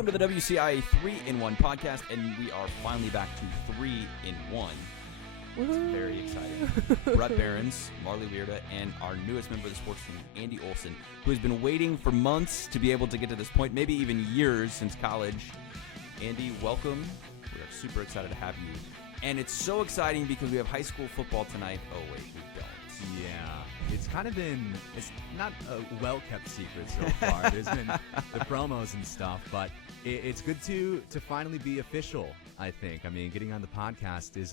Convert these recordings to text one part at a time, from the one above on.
Welcome to the WCIA 3-in-1 podcast, and we are finally back to 3-in-1. It's very exciting. Bret, Beherns, Marlee, Wierda, and our newest member of the sports team, Andy Olson, who has been waiting for months to be able to get to this point, maybe even years since college. Andy, welcome. We are super excited to have you. And it's so exciting because we have high school football tonight. Oh, wait, we don't. Yeah, it's kind of been, it's not a well-kept secret so far. There's been the promos and stuff, but it's good to finally be official, I think. I mean, getting on the podcast is,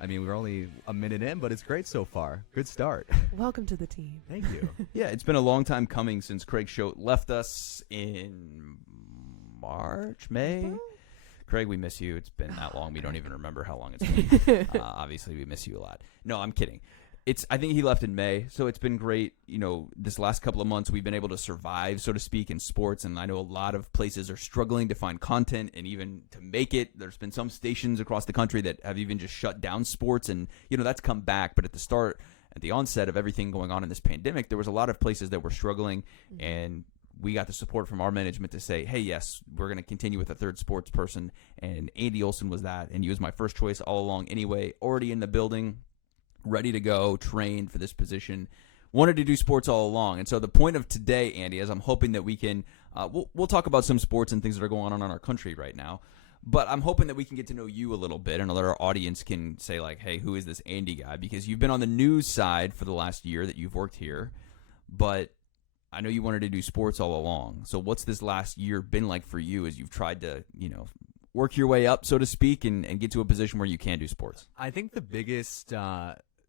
we're only a minute in, but it's great so far. Good start. Welcome to the team. Thank you. Yeah, it's been a long time coming since Craig Schote left us in March, May. Craig, we miss you. It's been that long. We don't even remember how long it's been. Obviously, we miss you a lot. No, I'm kidding. I think he left in May, so it's been great. You know, this last couple of months, we've been able to survive, so to speak, in sports, and I know a lot of places are struggling to find content and even to make it. There's been some stations across the country that have even just shut down sports, and, you know, that's come back. But at the onset of everything going on in this pandemic, there was a lot of places that were struggling, and we got the support from our management to say, hey, yes, we're going to continue with a third sports person, and Andy Olson was that, and he was my first choice all along anyway, already in the building, ready to go, trained for this position, wanted to do sports all along. And so the point of today, Andy, is I'm hoping that we can, we'll talk about some sports and things that are going on in our country right now, but I'm hoping that we can get to know you a little bit and that our audience can say, like, hey, who is this Andy guy? Because you've been on the news side for the last year that you've worked here, but I know you wanted to do sports all along. So what's this last year been like for you as you've tried to, you know, work your way up, so to speak, and get to a position where you can do sports? I think the biggest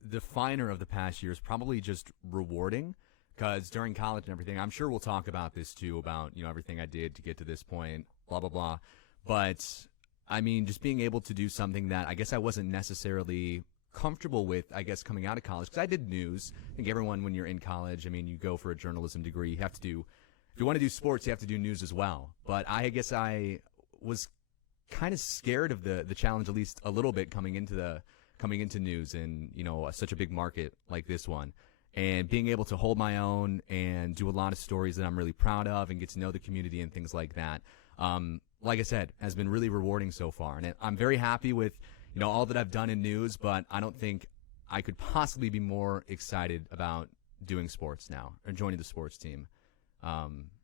definer of the past year is probably just rewarding, because during college and everything, I'm sure we'll talk about this too, about, you know, everything I did to get to this point, blah, blah, blah. But, I mean, just being able to do something that I guess I wasn't necessarily comfortable with, I guess, coming out of college, because I did news. I think everyone, when you're in college, I mean, you go for a journalism degree, you have to do, if you want to do sports, you have to do news as well. But I guess I was kind of scared of the challenge, at least a little bit, coming into news in, you know, such a big market like this one, and being able to hold my own and do a lot of stories that I'm really proud of and get to know the community and things like that. Like I said, has been really rewarding so far, and I'm very happy with, you know, all that I've done in news, but I don't think I could possibly be more excited about doing sports now or joining the sports team.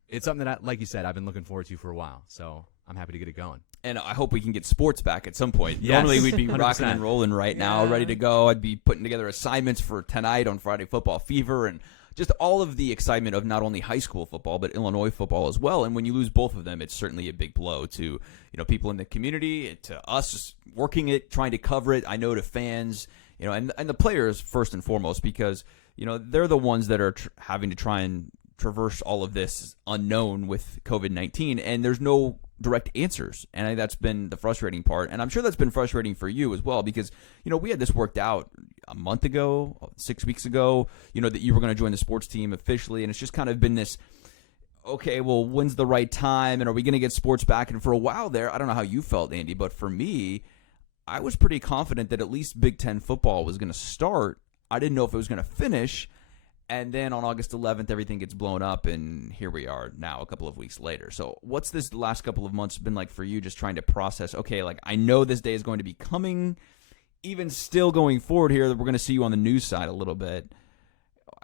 It's something that, like you said, I've been looking forward to for a while, so I'm happy to get it going. And I hope we can get sports back at some point. Yes. Normally we'd be 100%. rocking and rolling right now, ready to go. I'd be putting together assignments for tonight on Friday Football Fever and just all of the excitement of not only high school football, but Illinois football as well. And when you lose both of them, it's certainly a big blow to, you know, people in the community, to us just working it, trying to cover it. I know to fans, you know, and the players first and foremost, because, you know, they're the ones that are having to try and traverse all of this unknown with COVID-19, and there's no direct answers. And I think that's been the frustrating part. And I'm sure that's been frustrating for you as well, because, you know, we had this worked out a month ago, 6 weeks ago, you know, that you were going to join the sports team officially. And it's just kind of been this, okay, well, when's the right time? And are we going to get sports back? And for a while there, I don't know how you felt, Andy, but for me, I was pretty confident that at least Big Ten football was going to start. I didn't know if it was going to finish. And then on August 11th, everything gets blown up, and here we are now a couple of weeks later. So what's this last couple of months been like for you, just trying to process, okay, like, I know this day is going to be coming, even still going forward here, that we're going to see you on the news side a little bit.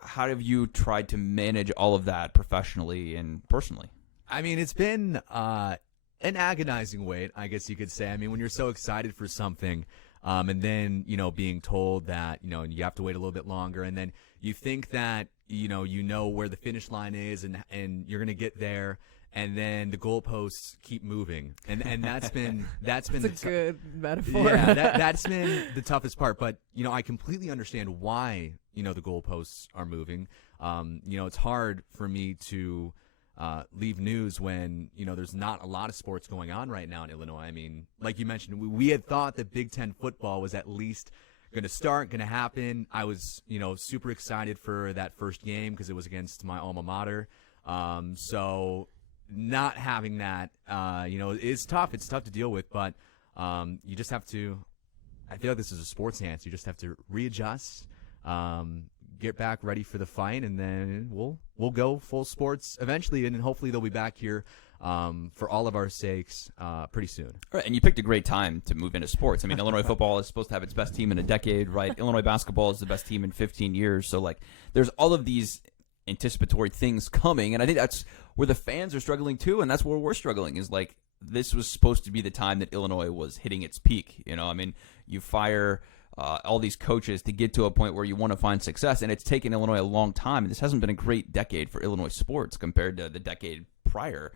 How have you tried to manage all of that professionally and personally? I mean, it's been an agonizing wait, I guess you could say. I mean, when you're so excited for something, and then, you know, being told that, you know, you have to wait a little bit longer, and then you think that, you know where the finish line is, and you're going to get there, and then the goalposts keep moving, and that's been That's a good metaphor. Yeah, that's been the toughest part. But, you know, I completely understand why, you know, the goalposts are moving. You know, it's hard for me to leave news when, you know, there's not a lot of sports going on right now in Illinois. I mean, like you mentioned, we had thought that Big Ten football was at least going to start, going to happen. I was, you know, super excited for that first game because it was against my alma mater. So not having that, you know, is tough. It's tough to deal with, but you just have to, I feel like this is a sports dance. You just have to readjust, get back ready for the fight, and then we'll go full sports eventually, and hopefully they'll be back here for all of our sakes, pretty soon. Right, and you picked a great time to move into sports. I mean, Illinois football is supposed to have its best team in a decade, right? Illinois basketball is the best team in 15 years. So, like, there's all of these anticipatory things coming, and I think that's where the fans are struggling too, and that's where we're struggling, is like, this was supposed to be the time that Illinois was hitting its peak. You know, I mean, you fire all these coaches to get to a point where you want to find success, and it's taken Illinois a long time, and this hasn't been a great decade for Illinois sports compared to the decade prior.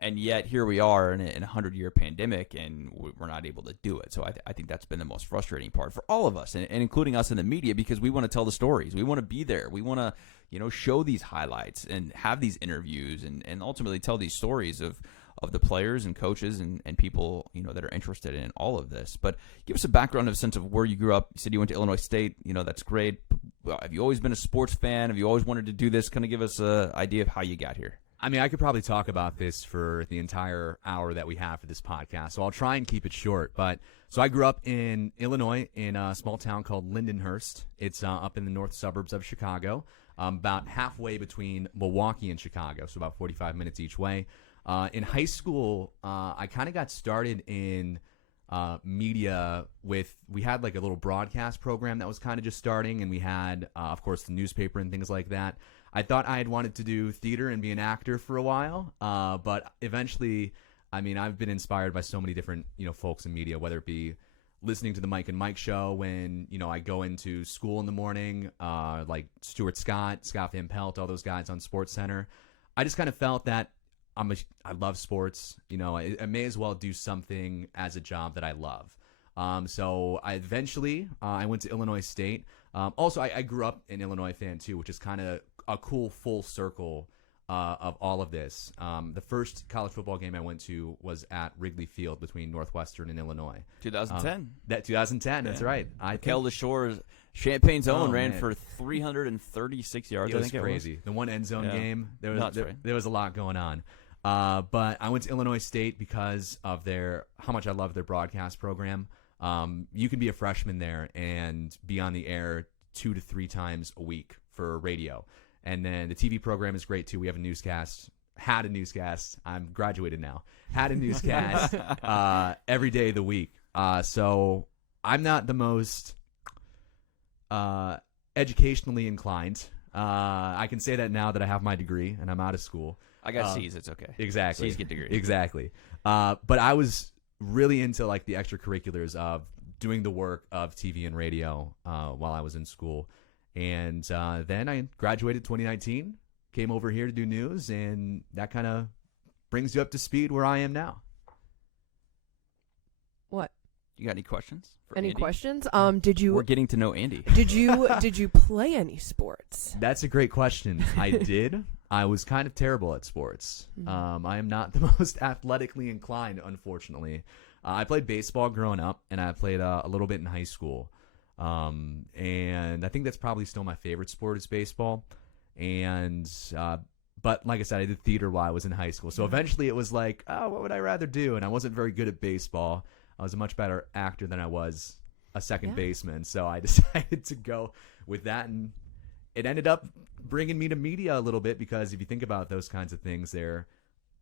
And yet here we are in a 100-year pandemic, and we're not able to do it. So I think that's been the most frustrating part for all of us, and including us in the media, because we want to tell the stories. We want to be there. We want to, show these highlights and have these interviews and ultimately tell these stories of the players and coaches and people, that are interested in all of this. But give us a background of a sense of where you grew up. You said you went to Illinois State. That's great. Have you always been a sports fan? Have you always wanted to do this? Kind of give us an idea of how you got here. I mean, I could probably talk about this for the entire hour that we have for this podcast, so I'll try and keep it short. So I grew up in Illinois in a small town called Lindenhurst. It's up in the north suburbs of Chicago, about halfway between Milwaukee and Chicago, so about 45 minutes each way. In high school, I kind of got started in media we had like a little broadcast program that was kind of just starting, and we had, of course, the newspaper and things like that. I thought I had wanted to do theater and be an actor for a while, but eventually, I mean, I've been inspired by so many different, folks in media, whether it be listening to the Mike and Mike show when, I go into school in the morning, like Stuart Scott Van Pelt, all those guys on SportsCenter. I just kind of felt that I love sports. I may as well do something as a job that I love. So I eventually went to Illinois State. Also, I grew up an Illinois fan too, which is kind of a cool full circle of all of this. The first college football game I went to was at Wrigley Field between Northwestern and Illinois. 2010. 2010, that's right. Kel DeShore's Champagne's own ran man. for 336 yards. It was I think crazy. The one end zone game, there right. was a lot going on. But I went to Illinois State because of how much I love their broadcast program. You can be a freshman there and be on the air 2 to 3 times a week for radio. And then the TV program is great too. We have had a newscast. I'm graduated now. Had a newscast every day of the week. So I'm not the most educationally inclined. I can say that now that I have my degree and I'm out of school. I got C's. It's okay. Exactly. C's get degrees. Exactly. But I was really into like the extracurriculars of doing the work of TV and radio while I was in school. And then I graduated 2019, came over here to do news, and that kind of brings you up to speed where I am now. What? You got any questions? For Any Andy? questions? Did you We're getting to know Andy. did you play any sports? That's a great question. I did. I was kind of terrible at sports. I am not the most athletically inclined, unfortunately. I played baseball growing up, and I played a little bit in high school. And I think that's probably still my favorite sport is baseball. And but like I said, I did theater while I was in high school. So eventually it was like, oh, what would I rather do? And I wasn't very good at baseball. I was a much better actor than I was a second baseman. So I decided to go with that, and it ended up bringing me to media a little bit, because if you think about those kinds of things, they're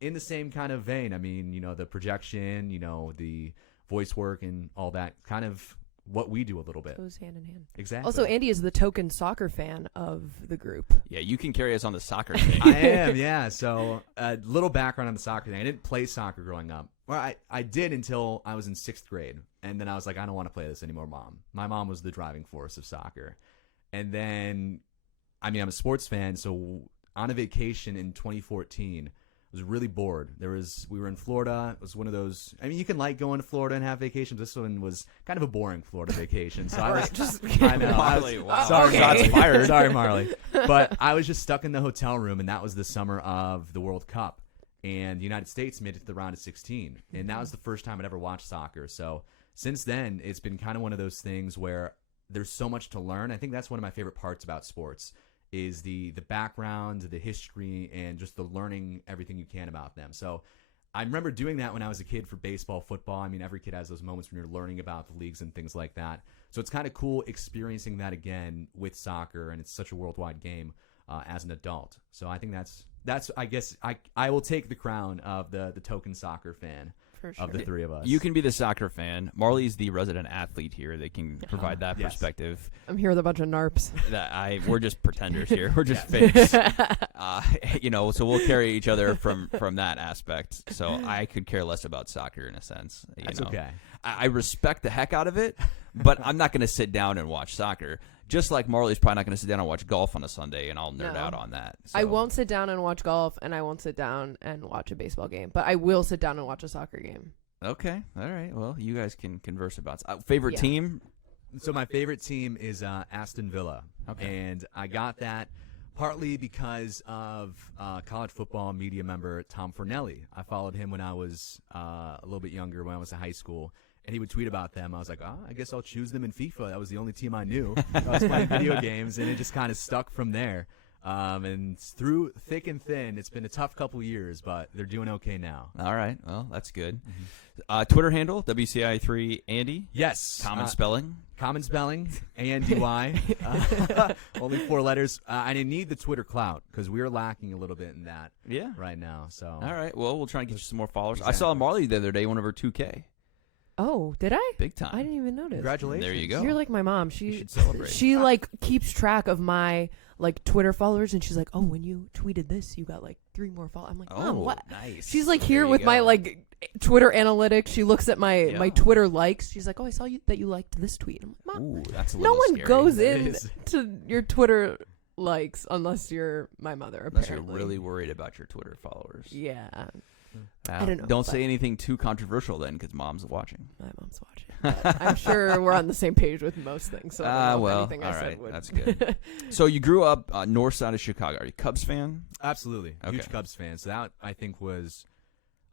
in the same kind of vein. I mean, the projection, the voice work and all that, kind of what we do a little bit. Goes hand in hand. Exactly. Also, Andy is the token soccer fan of the group. Yeah, you can carry us on the soccer thing. I am, yeah. So a little background on the soccer thing. I didn't play soccer growing up. Well, I did until I was in 6th grade. And then I was like, I don't want to play this anymore, Mom. My mom was the driving force of soccer. And then, I'm a sports fan. So on a vacation in 2014, I was really bored. We were in Florida. It was one of those. You can like going to Florida and have vacations. This one was kind of a boring Florida vacation. So I was I know. Marlee, wow. Sorry, Okay. shots fired. Sorry, Marlee. But I was just stuck in the hotel room, and that was the summer of the World Cup, and the United States made it to the round of 16, and that was the first time I'd ever watched soccer. So since then, it's been kind of one of those things where there's so much to learn. I think that's one of my favorite parts about sports, is the background, the history, and just the learning everything you can about them. So I remember doing that when I was a kid for baseball, football. Every kid has those moments when you're learning about the leagues and things like that. So it's kind of cool experiencing that again with soccer, and it's such a worldwide game. as an adult. So I think that's I guess I will take the crown of the token soccer fan For sure. of the three of us. You can be the soccer fan. Marlee's the resident athlete here. They can provide that Yes. perspective. I'm here with a bunch of narps. We're just pretenders here. We're just fakes. So we'll carry each other from that aspect. So I could care less about soccer in a sense. That's okay. I respect the heck out of it, but I'm not going to sit down and watch soccer. Just like Marlee's probably not going to sit down and watch golf on a Sunday, and I'll nerd out on that. So. I won't sit down and watch golf, and I won't sit down and watch a baseball game, but I will sit down and watch a soccer game. Okay. All right. Well, you guys can converse about favorite Yeah. team. So my favorite team is Aston Villa, and I got that partly because of college football media member Tom Fornelli. I followed him when I was a little bit younger, when I was in high school. And he would tweet about them. I was like, I guess I'll choose them in FIFA. That was the only team I knew. I was playing video games, and it just kind of stuck from there. And through thick and thin, it's been a tough couple years, but they're doing okay now. All right. Well, that's good. Twitter handle, WCIA3 Andy. Yes. Common spelling. Common spelling, A-N-D-Y. Only 4 letters. I didn't need the Twitter clout because we are lacking a little bit in that right now. So. All right. Well, we'll try and get you some more followers. Exactly. I saw Marlee the other day, one of her 2K. Oh, did I? Big time. I didn't even notice. Congratulations. There you go. You're like my mom. You should celebrate. She keeps track of my Twitter followers, and she's like, "Oh, when you tweeted this, you got 3 more followers." I'm like, "Mom, what?" Nice. She's here There you with go. my Twitter analytics. She looks at my Yeah. Twitter likes. She's like, "Oh, I saw that you liked this tweet." I'm like, "Mom, Ooh, that's a no little one scary. goes It in is. to your Twitter likes unless you're my mother." Unless Apparently, you're really worried about your Twitter followers. yeah. I don't know, Don't but- say anything too controversial then, because Mom's watching. My mom's watching. But I'm sure we're on the same page with most things. So I don't know if well, anything I all said right, would. that's good. So you grew up north side of Chicago. Are you a Cubs fan? Absolutely. Huge Okay. Cubs fan. So that, I think, was,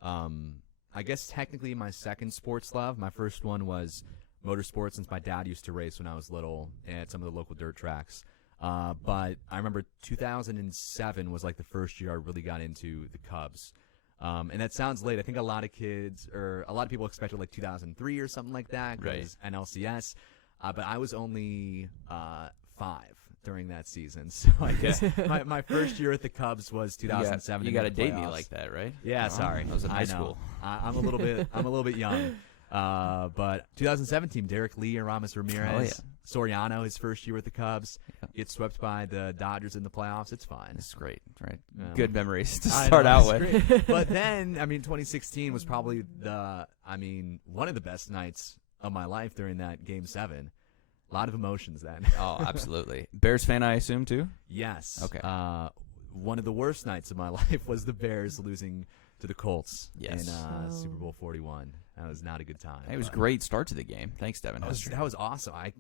I guess, technically my second sports love. My first one was motorsports, since my dad used to race when I was little at some of the local dirt tracks. But I remember 2007 was the first year I really got into the Cubs. And that sounds late. I think a lot of kids or a lot of people expected 2003 or something like that because NLCS. But I was only 5 during that season. So I guess my first year at the Cubs was 2007. You got to date me like that, right? Yeah, Oh, sorry. I was in high know. school. I'm a little bit young. But 2017, Derek Lee and Ramos Ramirez. Oh, yeah. Soriano, his first year with the Cubs, gets swept by the Dodgers in the playoffs. It's fine. It's great, right? Yeah. Good memories to I start know, out it's with. great. But then, 2016 was probably one of the best nights of my life during that Game 7. A lot of emotions then. Oh, absolutely. Bears fan, I assume, too? Yes. Okay. One of the worst nights of my life was the Bears losing to the Colts Yes. in Super Bowl 41. That was not a good time. It was a but great start to the game. Thanks, Devin Hester. That was awesome. I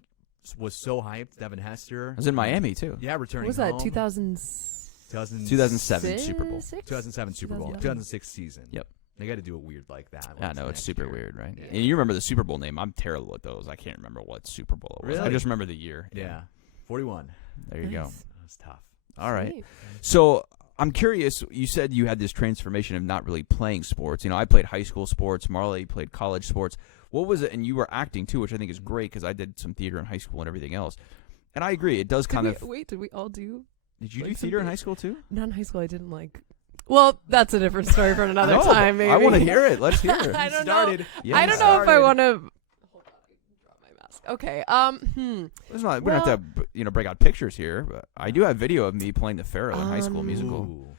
was so hyped. Devin Hester. I was in Miami, too. Yeah, returning What was that? home. 2007 Super Bowl. 2007 Super Bowl. 2006 season. Yep. They got to do it weird like that. Yeah, no, it's super weird, right? Yeah. And you remember the Super Bowl name. I'm terrible at those. I can't remember what Super Bowl it was. I Really? just remember the year. Yeah. 41. There you go. Nice. That was tough. All right. Sweet. So I'm curious. You said you had this transformation of not really playing sports. I played high school sports. Marlee played college sports. What was it? And you were acting too, which I think is great because I did some theater in high school and everything else. And I agree. It does kind of. Did we all do? Did you do like theater in something- high school too? Not in high school. I didn't like. Well, that's a different story for another No, time. Maybe I want to hear it. Let's hear it. I don't Started. know. Yeah. I don't know if I want to. Hold on, I can drop my mask. Okay. It's not, we don't have to break out pictures here, but I do have video of me playing the Pharaoh in High School Musical. Ooh.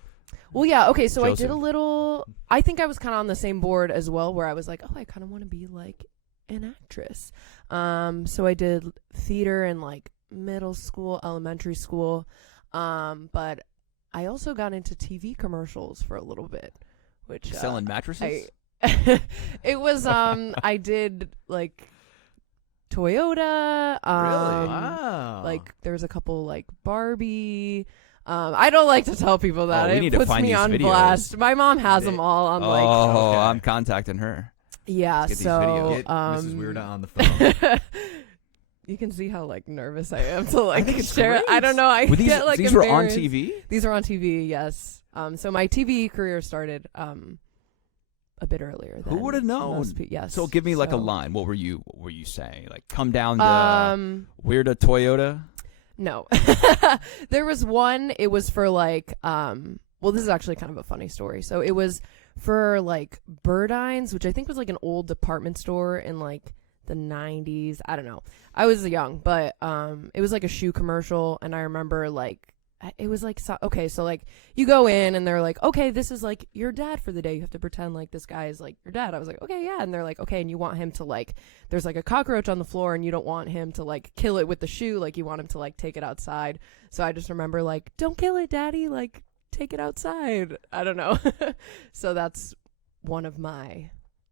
Well, yeah. Okay. So I did Joseph. a little. I think I was kind of on the same board as well, where I was like, oh, I kind of want to be like an actress. So I did theater in middle school, elementary school, but I also got into TV commercials for a little bit, which Selling mattresses? it was I did Toyota. Really? Wow. There was a couple Barbie. I don't like to tell people that. Oh, we It need to puts find me these on videos. blast. My mom has them all on Oh, okay. I'm contacting her. yeah. Let's get these So videos. Get Mrs. Wierda on the phone. you can see how nervous I am to I think it's share it. great. I don't know. I Were these get these were on embarrassed. TV? These are on TV. Yes. So my TV career started a bit earlier. Who than would have known? most yes. So give me a So, line. What were you saying? Come down the Wierda Toyota? No. There was one, it was for like, well, this is actually kind of a funny story. So it was for like Burdines, which I think was like an old department store in like the 90s. I don't know. I was young, but it was like a shoe commercial, and I remember like it was like, okay, so like you go in and they're like, okay, this is like your dad for the day. You have to pretend like this guy is like your dad. I was like, okay, yeah. And they're like, okay, and you want him to like, there's like a cockroach on the floor and you don't want him to like kill it with the shoe. Like you want him to like take it outside. So I just remember like, don't kill it, daddy. Like take it outside. I don't know. So that's one of my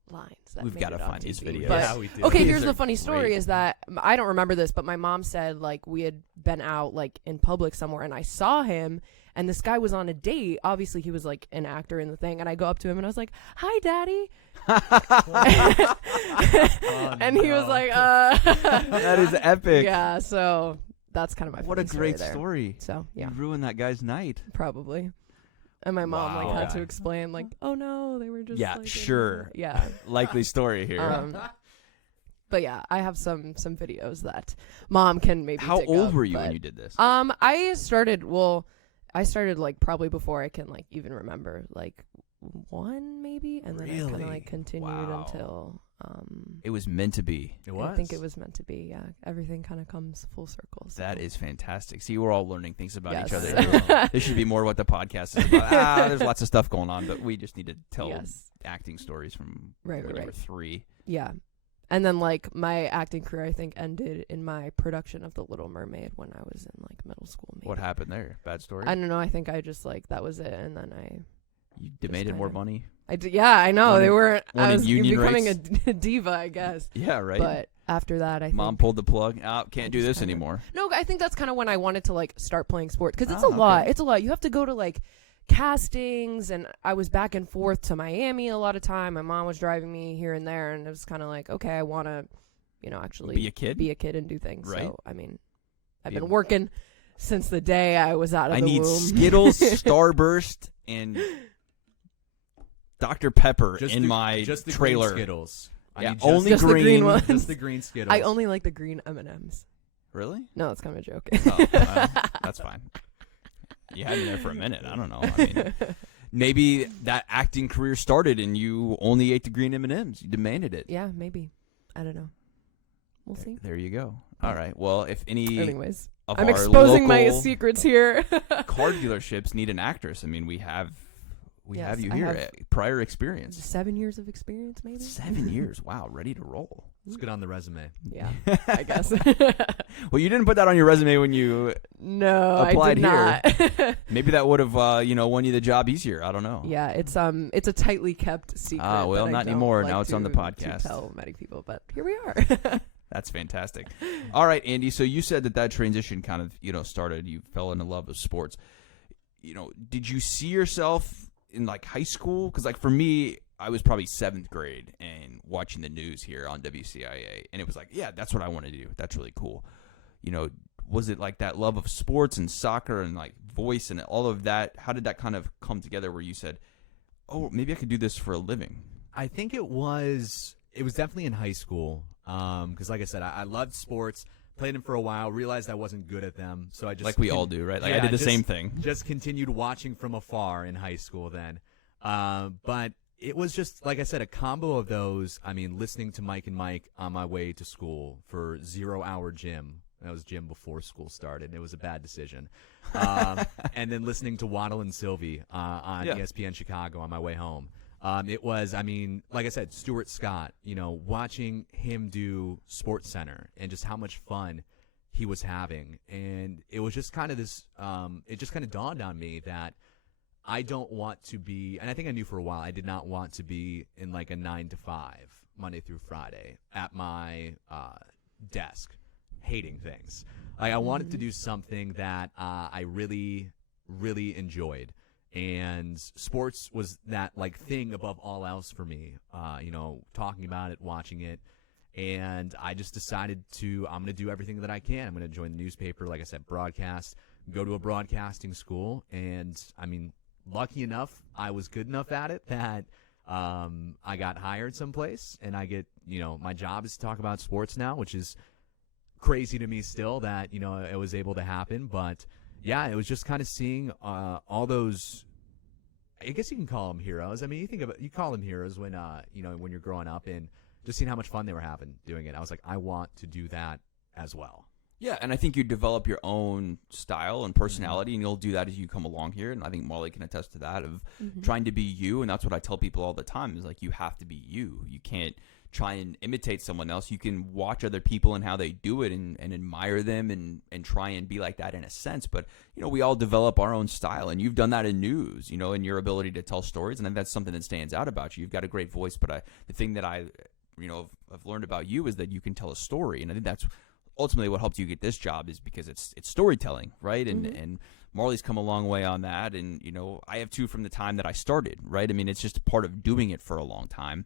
lines. That We've got to find these videos. But, Yeah, we do. okay, These here's are the funny story great. is that I don't remember this, but my mom said like we had been out like in public somewhere and I saw him and this guy was on a date. Obviously he was like an actor in the thing, and I go up to him and I was like, "Hi, daddy." And he was like, That is epic. Yeah, so that's kind of my What a funny great there. story. So, yeah, You ruined that guy's night. probably. And my mom like Wow. had to explain like, "Oh no, they were just Yeah, like, sure. Yeah. Likely story here. But yeah, I have some videos that mom can maybe How dig old up, were you but, when you did this? I started like probably before I can like even remember, like 1 maybe, and then I kind Really? of like continued Wow. until It was meant to be. It was. I think it was meant to be. Yeah, everything kind of comes full circle. So. That is fantastic. See, we're all learning things about each Yes. other. This should be more what the podcast is about. There's lots of stuff going on, but we just need to tell Yes. acting stories from Right, when you right. were 3. Yeah. And then like my acting career I think ended in my production of The Little Mermaid when I was in like middle school. Maybe. What happened there? Bad story? I don't know. I think I just like that was it, and then You demanded more kinda- money? I did. Yeah, I know they weren't. I wanted was union becoming rates? a diva, I guess. Yeah, right. But after that, I Mom think pulled the plug. Oh, can't do just this kinda- anymore. no. I think that's kind of when I wanted to like start playing sports because it's Ah, a lot. okay. It's a lot. You have to go to like castings, and I was back and forth to Miami a lot of time. My mom was driving me here and there, and it was kind of like, okay, I want to, actually Be a kid? be a kid and do things. Right. So I mean, I've Be a- been working since the day I was out of I the need womb. Skittles, Starburst, and Dr. Pepper Just in the, my just the trailer. green Skittles. I Yeah, need only Just the green ones. Just the green Skittles. I only like the green M&Ms. Really? No, it's kind of a joke. Oh, well, that's fine. You had me there for a minute. I don't know. I mean, maybe that acting career started and you only ate the green M&Ms. You demanded it. Yeah, maybe. I don't know. We'll see. There you go. All right. Well, if any Anyways, of I'm our exposing my local secrets here. car dealerships need an actress, I mean, we have Yes, you I here. have- Prior experience. 7 years of experience, maybe. 7 years. Wow. Ready to roll. It's good on the resume. Yeah, I guess. Well, you didn't put that on your resume when you No, applied I did not. maybe that would have won you the job easier. I don't know. Yeah, it's a tightly kept secret. Ah, well, that I not don't anymore. like Now it's on the to podcast. tell many people, but here we are. That's fantastic. All right, Andy. So you said that transition kind of, started. You fell into love of sports. Did you see yourself in like high school? Because like for me, I was probably 7th grade and watching the news here on WCIA, and it was like, yeah, that's what I want to do. That's really cool. Was it like that love of sports and soccer and like voice and all of that? How did that kind of come together where you said, oh, maybe I could do this for a living? I think it was definitely in high school. Because like I said, I loved sports, played them for a while, realized I wasn't good at them. So I just Like we all do, right? Like I yeah, did the just- same thing. Just continued watching from afar in high school then. But it was just, like I said, a combo of those. I mean, listening to Mike and Mike on my way to school for 0-hour gym. That was gym before school started. It was a bad decision. And then listening to Waddle and Sylvie on Yeah. ESPN Chicago on my way home. It was, I mean, like I said, Stuart Scott, watching him do Sports Center and just how much fun he was having. And it was just kind of this, it just kind of dawned on me that I don't want to be, and I think I knew for a while, I did not want to be in like a 9 to 5, Monday through Friday, at my desk, hating things. Like, I wanted to do something that I really, really enjoyed. And sports was that like thing above all else for me, talking about it, watching it. And I just decided I'm going to do everything that I can. I'm going to join the newspaper, like I said, broadcast, go to a broadcasting school. And I mean, lucky enough, I was good enough at it that I got hired someplace, and I get, my job is to talk about sports now, which is crazy to me still that, it was able to happen. But yeah, it was just kind of seeing all those, I guess you can call them heroes. I mean, you call them heroes when, when you're growing up, and just seeing how much fun they were having doing it. I was like, I want to do that as well. Yeah, and I think you develop your own style and personality, and you'll do that as you come along here. And I think Marlee can attest to that, of trying to be you. And that's what I tell people all the time, is like, you have to be you. You can't try and imitate someone else. You can watch other people and how they do it, and admire them, and try and be like that in a sense. But, we all develop our own style, and you've done that in news, in your ability to tell stories. And I think that's something that stands out about you. You've got a great voice, but the thing that I've learned about you is that you can tell a story. And I think that's ultimately what helped you get this job, is because it's storytelling, right? And Marlee's come a long way on that. And, I have too, from the time that I started, right? I mean, it's just a part of doing it for a long time.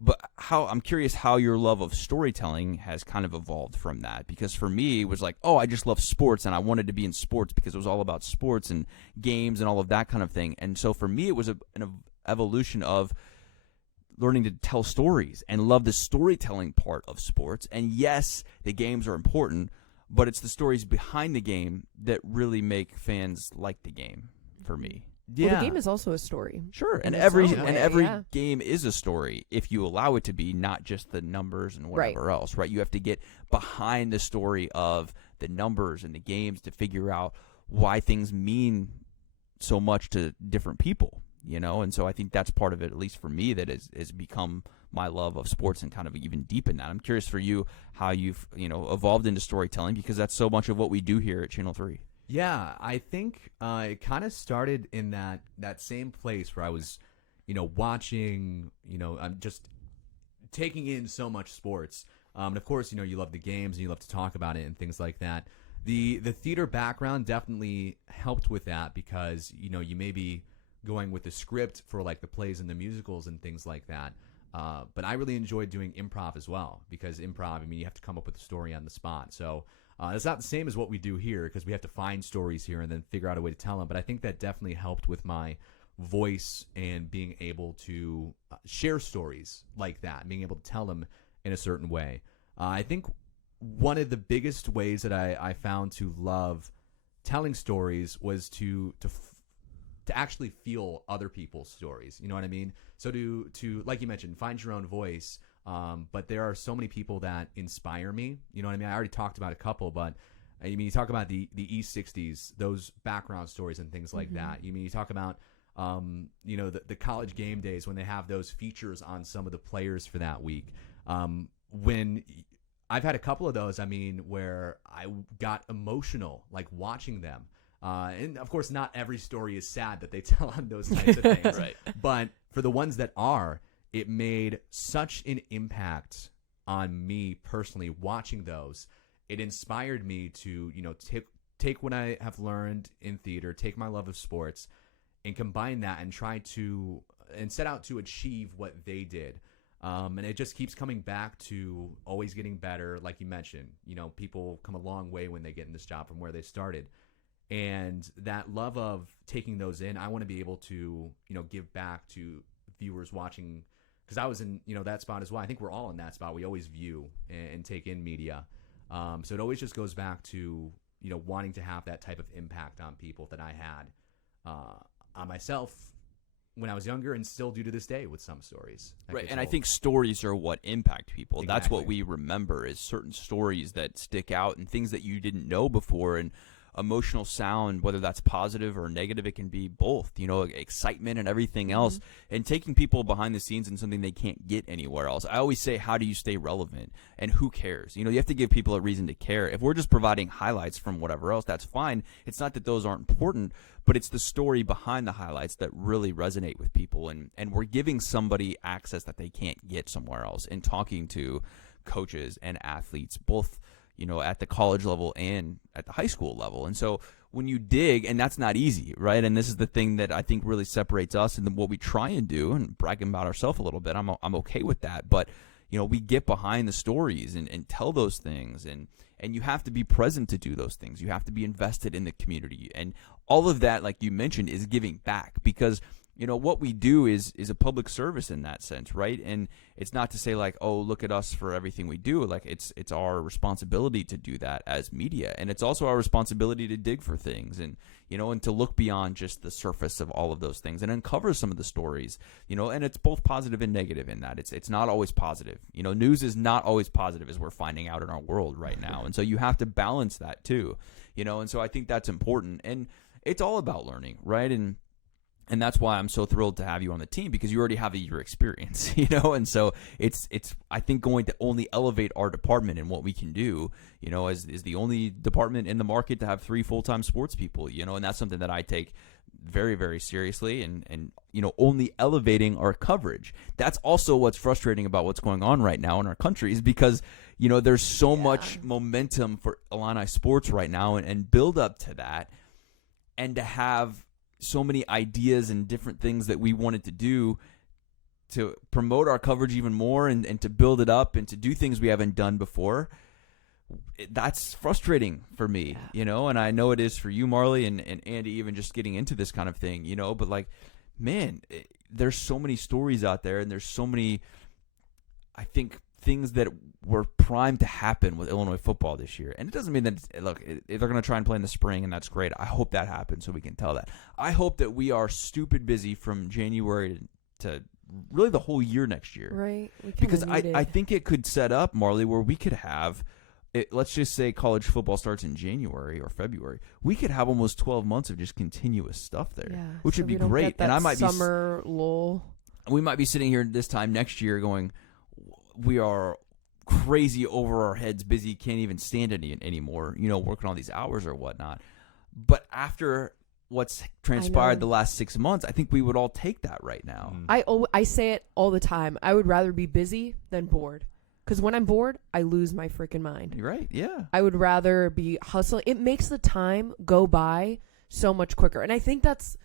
But I'm curious how your love of storytelling has kind of evolved from that. Because for me, it was like, I just love sports, and I wanted to be in sports because it was all about sports and games and all of that kind of thing. And so for me, it was an evolution of learning to tell stories and love the storytelling part of sports. And yes, the games are important, but it's the stories behind the game that really make fans like the game for me. Yeah. Well, the game is also a story. Sure, and every game is a story if you allow it to be, not just the numbers and whatever else, right? You have to get behind the story of the numbers and the games to figure out why things mean so much to different people, And so I think that's part of it, at least for me, that has become my love of sports, and kind of even deepen that. I'm curious for you how you've, evolved into storytelling, because that's so much of what we do here at Channel 3. Yeah, I think it kind of started in that same place where I was, watching, I'm just taking in so much sports. And of course, you love the games and you love to talk about it and things like that. The theater background definitely helped with that, because, you may be going with the script for like the plays and the musicals and things like that. But I really enjoyed doing improv as well, because improv, you have to come up with a story on the spot. So it's not the same as what we do here, because we have to find stories here and then figure out a way to tell them. But I think that definitely helped with my voice and being able to share stories like that, being able to tell them in a certain way. I think one of the biggest ways that I found to love telling stories was to actually feel other people's stories. You know what I mean? So to like you mentioned, find your own voice. But there are so many people that inspire me. You know what I mean? I already talked about a couple, but you talk about the E60s, those background stories and things like that. You talk about, the college game days when they have those features on some of the players for that week. When I've had a couple of those, where I got emotional, like watching them. And of course, not every story is sad that they tell on those types of things. Right. But for the ones that are, it made such an impact on me personally watching those. It inspired me to, take what I have learned in theater, take my love of sports, and combine that and try to and set out to achieve what they did. And it just keeps coming back to always getting better. Like you mentioned, people come a long way when they get in this job from where they started. And that love of taking those in, I want to be able to, give back to viewers watching, because I was in, that spot as well. I think we're all in that spot. We always view and take in media. So it always just goes back to, wanting to have that type of impact on people that I had on myself when I was younger, and still do to this day with some stories. Right, and I think stories are what impact people. Exactly. That's what we remember, is certain stories that stick out and things that you didn't know before. And emotional sound, whether that's positive or negative, it can be both, excitement and everything else, and taking people behind the scenes in something they can't get anywhere else. I always say, how do you stay relevant, and who cares? You have to give people a reason to care. If we're just providing highlights from whatever else, that's fine. It's not that those aren't important, but it's the story behind the highlights that really resonate with people, and we're giving somebody access that they can't get somewhere else, and talking to coaches and athletes, both at the college level and at the high school level. And so when you dig, and that's not easy, right? And this is the thing that I think really separates us and what we try and do, and bragging about ourselves a little bit. I'm okay with that. But, we get behind the stories and tell those things. And you have to be present to do those things. You have to be invested in the community. And all of that, like you mentioned, is giving back, because what we do is a public service in that sense, right? And it's not to say like, oh, look at us for everything we do. Like it's our responsibility to do that as media, and it's also our responsibility to dig for things and and to look beyond just the surface of all of those things and uncover some of the stories, and it's both positive and negative in that. It's not always positive. News is not always positive, as we're finding out in our world right now, and so you have to balance that too, and so I think that's important, and it's all about learning, right? And that's why I'm so thrilled to have you on the team, because you already have your experience, and so it's I think going to only elevate our department and what we can do, as is the only department in the market to have 3 full-time sports people, and that's something that I take very, very seriously, and only elevating our coverage. That's also what's frustrating about what's going on right now in our country, is because there's so much momentum for Illini sports right now and build up to that, and to have so many ideas and different things that we wanted to do to promote our coverage even more and to build it up and to do things we haven't done before. That's frustrating for me, and I know it is for you, Marlee, and Andy, even just getting into this kind of thing, but like, man, there's so many stories out there, and there's so many, I think, things that were primed to happen with Illinois football this year. And it doesn't mean that, look, if they're going to try and play in the spring, and that's great. I hope that happens so we can tell that. I hope that we are stupid busy from January to really the whole year next year. Right. Because I think it could set up, Marlee, where we could have, let's just say college football starts in January or February. We could have almost 12 months of just continuous stuff there, which would be great. And I might summer lull. We might be sitting here this time next year going, we are crazy over our heads, busy, can't even stand it anymore, working all these hours or whatnot. But after what's transpired the last 6 months, I think we would all take that right now. I say it all the time. I would rather be busy than bored. Because when I'm bored, I lose my freaking mind. You're right, yeah. I would rather be hustling. It makes the time go by so much quicker. And I think that's,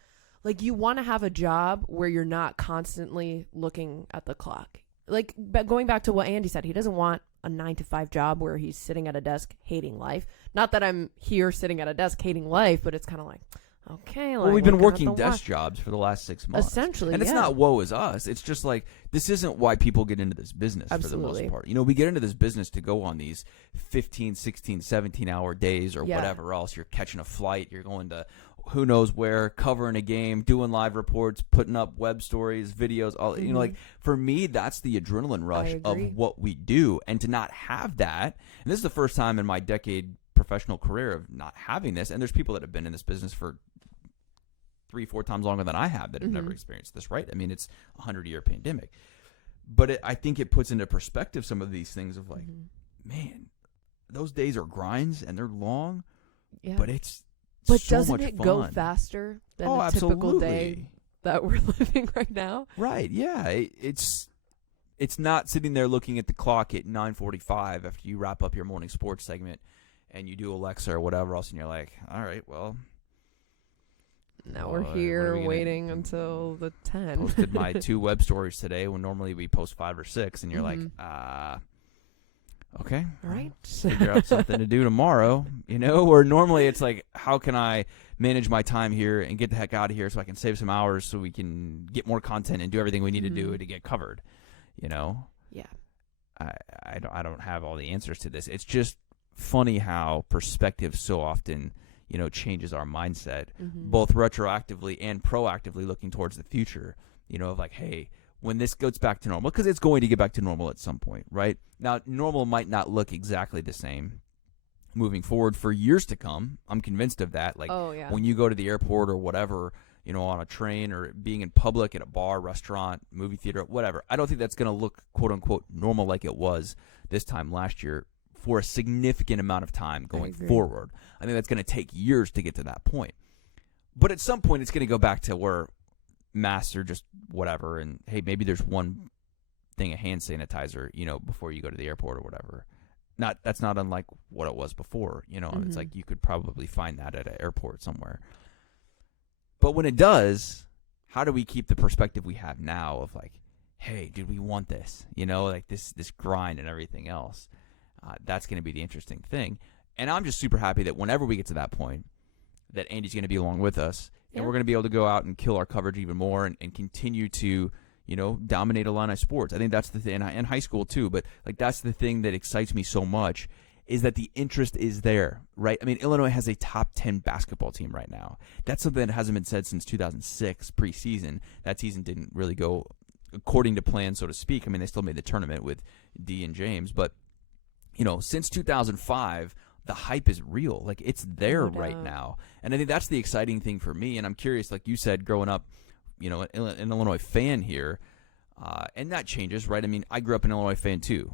like, you want to have a job where you're not constantly looking at the clock. Like, going back to what Andy said, he doesn't want a 9-to-5 job where he's sitting at a desk hating life. Not that I'm here sitting at a desk hating life, but it's kind of like, okay. Well, we've been working desk jobs for the last 6 months. Essentially, and it's not woe is us. It's just like, this isn't why people get into this business for the most part. We get into this business to go on these 15, 16, 17-hour days or whatever else. You're catching a flight. You're going to who knows where, covering a game, doing live reports, putting up web stories, videos, all like, for me, that's the adrenaline rush of what we do. And to not have that, and this is the first time in my decade professional career of not having this, and there's people that have been in this business for 3-4 times longer than I have that have never experienced this, right? I mean, it's a 100-year pandemic. But I think it puts into perspective some of these things of like, man, those days are grinds and they're long, but it's But so doesn't much it fun. go faster than a typical day that we're living right now? Right, yeah. It's not sitting there looking at the clock at 9:45 after you wrap up your morning sports segment and you do Alexa or whatever else, and you're like, all right, well. Now we're here waiting until the 10. Posted my 2 web stories today when normally we post 5 or 6, and you're like, okay, all right, figure out something to do tomorrow, or normally it's like, how can I manage my time here and get the heck out of here so I can save some hours so we can get more content and do everything we need to do to get covered, Yeah. I don't have all the answers to this. It's just funny how perspective so often changes our mindset, both retroactively and proactively looking towards the future, of like, hey, when this goes back to normal, because it's going to get back to normal at some point, right? Now, normal might not look exactly the same moving forward for years to come. I'm convinced of that. Like, when you go to the airport or whatever, on a train or being in public at a bar, restaurant, movie theater, whatever, I don't think that's going to look, quote unquote, normal like it was this time last year for a significant amount of time going forward. I think that's going to take years to get to that point. But at some point, it's going to go back to where masks are just whatever, and hey, maybe there's one thing of hand sanitizer, before you go to the airport or whatever. That's not unlike what it was before, It's like you could probably find that at an airport somewhere. But when it does, how do we keep the perspective we have now of like, hey, did we want this? Like this grind and everything else. That's going to be the interesting thing. And I'm just super happy that whenever we get to that point, that Andy's going to be along with us, and we're going to be able to go out and kill our coverage even more and continue to, dominate Illini sports. I think that's the thing, and high school too, but like that's the thing that excites me so much is that the interest is there, right? I mean, Illinois has a top 10 basketball team right now. That's something that hasn't been said since 2006 preseason. That season didn't really go according to plan, so to speak. I mean, they still made the tournament with D and James, but since 2005, the hype is real. Like, it's there right now. And I think that's the exciting thing for me. And I'm curious, like you said, growing up, an Illinois fan here, and that changes, right? I mean, I grew up an Illinois fan too.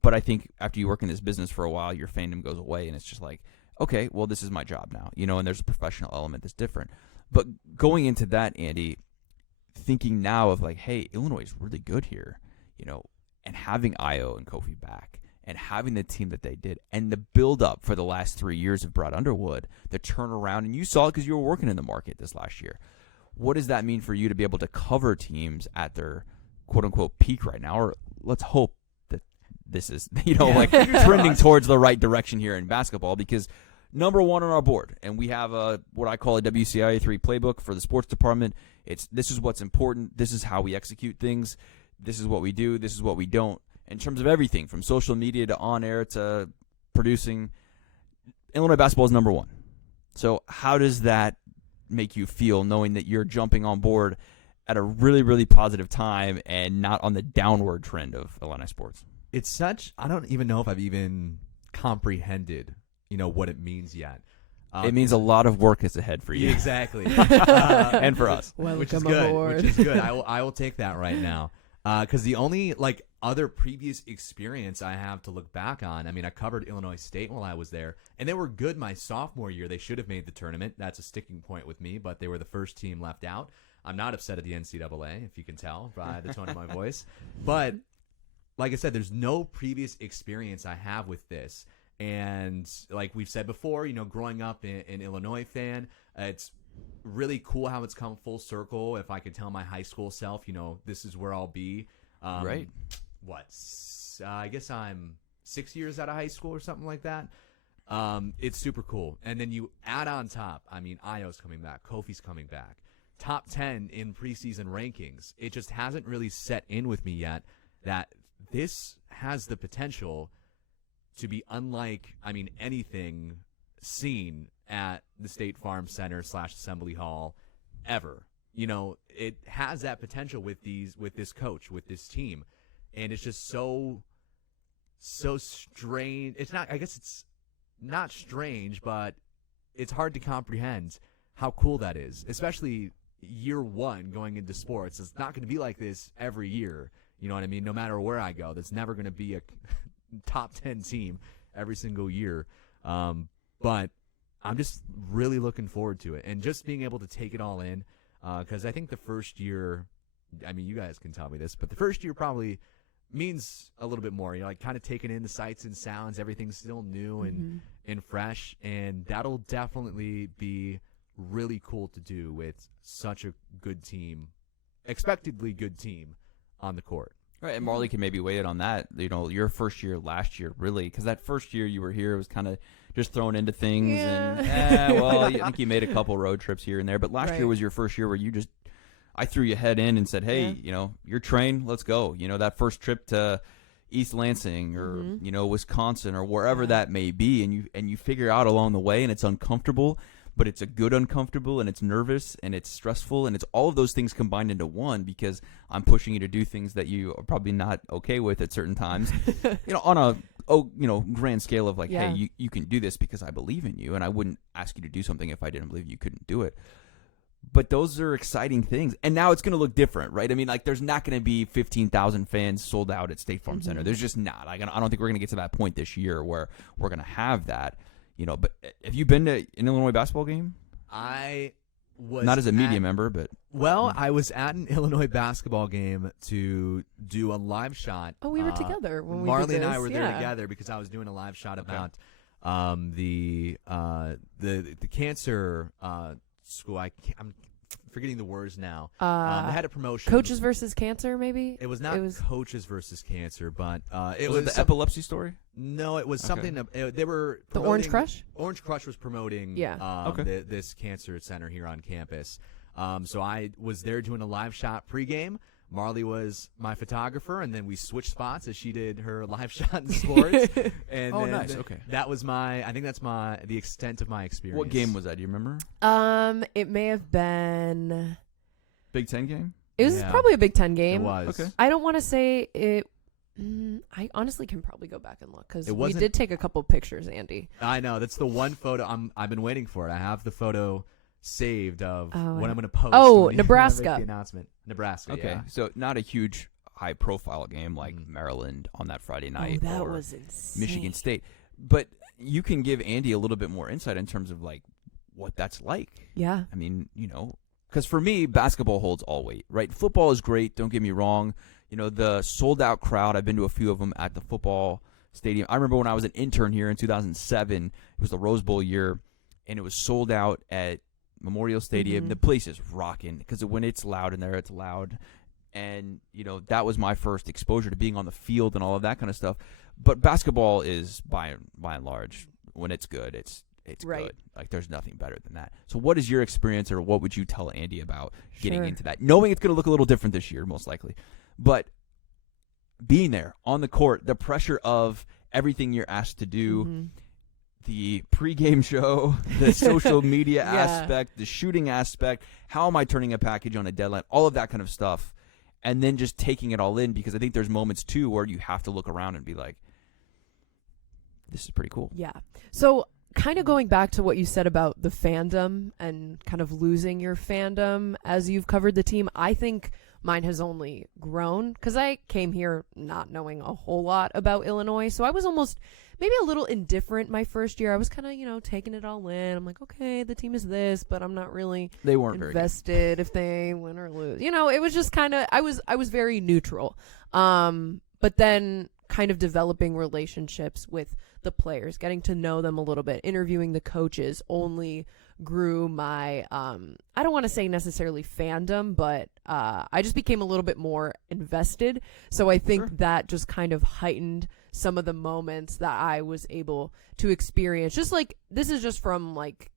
But I think after you work in this business for a while, your fandom goes away, and it's just like, okay, well, this is my job now, and there's a professional element that's different. But going into that, Andy, thinking now of like, hey, Illinois is really good here, and having Io and Kofi back, and having the team that they did, and the build-up for the last 3 years of Brett Underwood, the turnaround, and you saw it because you were working in the market this last year. What does that mean for you to be able to cover teams at their quote-unquote peak right now? Or let's hope that this is, trending towards the right direction here in basketball, because number one on our board, and we have what I call a WCIA 3 playbook for the sports department. This is what's important. This is how we execute things. This is what we do. This is what we don't. In terms of everything, from social media to on-air to producing, Illinois basketball is number one. So how does that make you feel, knowing that you're jumping on board at a really, really positive time and not on the downward trend of Illini sports? It's I don't even know if I've even comprehended, what it means yet. It means a lot of work is ahead for you. Exactly. And for us. Welcome which is good. aboard. Which is good. I will take that right now. Because the only other previous experience I have to look back on, I mean, I covered Illinois State while I was there, and they were good my sophomore year. They should have made the tournament. That's a sticking point with me, but they were the first team left out. I'm not upset at the NCAA, if you can tell by the tone of my voice. But like I said, there's no previous experience I have with this. And like we've said before, growing up an Illinois fan, it's really cool how it's come full circle. If I could tell my high school self, this is where I'll be. Right. I guess I'm 6 years out of high school or something like that. It's super cool. And then you add on top, I mean, Io's coming back. Kofi's coming back. Top 10 in preseason rankings. It just hasn't really set in with me yet that this has the potential to be unlike, anything seen at the State Farm Center / Assembly Hall ever. It has that potential with this coach, with this team. And it's just so strange. I guess it's not strange, but it's hard to comprehend how cool that is, especially year one going into sports. It's not going to be like this every year. You know what I mean? No matter where I go, there's never going to be a top 10 team every single year. But I'm just really looking forward to it, and just being able to take it all in, because I think the first year, you guys can tell me this, but the first year probably means a little bit more. Kind of taking in the sights and sounds. Everything's still new and fresh, and that'll definitely be really cool to do with such a good team, expectedly good team on the court. Right, and Marlee can maybe weigh in on that. Your first year last year, really, because that first year you were here, it was kind of just thrown into things, and I think you made a couple road trips here and there. But last year was your first year where I threw your head in and said, hey, you're trained, let's go. That first trip to East Lansing or Wisconsin or wherever that may be, and you figure out along the way, and it's uncomfortable. But it's a good uncomfortable, and it's nervous, and it's stressful, and it's all of those things combined into one, because I'm pushing you to do things that you are probably not okay with at certain times, on a grand scale of hey, you can do this because I believe in you, and I wouldn't ask you to do something if I didn't believe you couldn't do it. But those are exciting things, and now it's going to look different, right? There's not going to be 15,000 fans sold out at State Farm Center. There's just not. I don't think we're going to get to that point this year where we're going to have that. But have you been to an Illinois basketball game? I was not as a media member, but I was at an Illinois basketball game to do a live shot. Oh, we were together when we Marlee did this. and I were there together because I was doing a live shot about the cancer school. I'm forgetting the words now. They had a promotion. Coaches versus Cancer, maybe? It was not Coaches versus Cancer, but it was it the epilepsy story? No, it was something. They were the Orange Crush. Orange Crush was promoting. This cancer center here on campus. So I was there doing a live shot pregame. Marlee was my photographer, and then we switched spots as she did her live shot in sports. And nice. Okay. That was I think that's the extent of my experience. What game was that? Do you remember? It may have been Big Ten game. It was probably a Big Ten game. It was. Okay. I don't want to say it. I honestly can probably go back and look because we did take a couple pictures, Andy. I know. That's the one photo I've been waiting for it. I have the photo saved of what I'm going to post. Oh, Nebraska. The announcement. Nebraska. Okay, so not a huge high-profile game like Maryland on that Friday night. Oh, that or was insane. Michigan State, but you can give Andy a little bit more insight in terms of like what that's like. Yeah. I mean, because for me, basketball holds all weight, right? Football is great. Don't get me wrong. The sold-out crowd. I've been to a few of them at the football stadium. I remember when I was an intern here in 2007. It was the Rose Bowl year, and it was sold out at Memorial Stadium. The place is rocking because when it's loud in there, it's loud. And, that was my first exposure to being on the field and all of that kind of stuff. But basketball is, by and large, when it's good, it's right. good. Like, there's nothing better than that. So what is your experience, or what would you tell Andy about getting Sure. into that? Knowing it's going to look a little different this year, most likely. But being there on the court, the pressure of everything you're asked to do, the pregame show, the social media aspect, the shooting aspect, how am I turning a package on a deadline, all of that kind of stuff, and then just taking it all in, because I think there's moments, too, where you have to look around and be like, this is pretty cool. Yeah. So kind of going back to what you said about the fandom and kind of losing your fandom as you've covered the team, I think mine has only grown because I came here not knowing a whole lot about Illinois. So I was almost maybe a little indifferent my first year. I was kind of, taking it all in. I'm like, okay, the team is this, but I'm not really they weren't invested if they win or lose. It was just kind of, I was very neutral. But then kind of developing relationships with the players, getting to know them a little bit, interviewing the coaches only grew my, I don't want to say necessarily fandom, but I just became a little bit more invested. So I think that just kind of heightened some of the moments that I was able to experience. Just like, this is just from like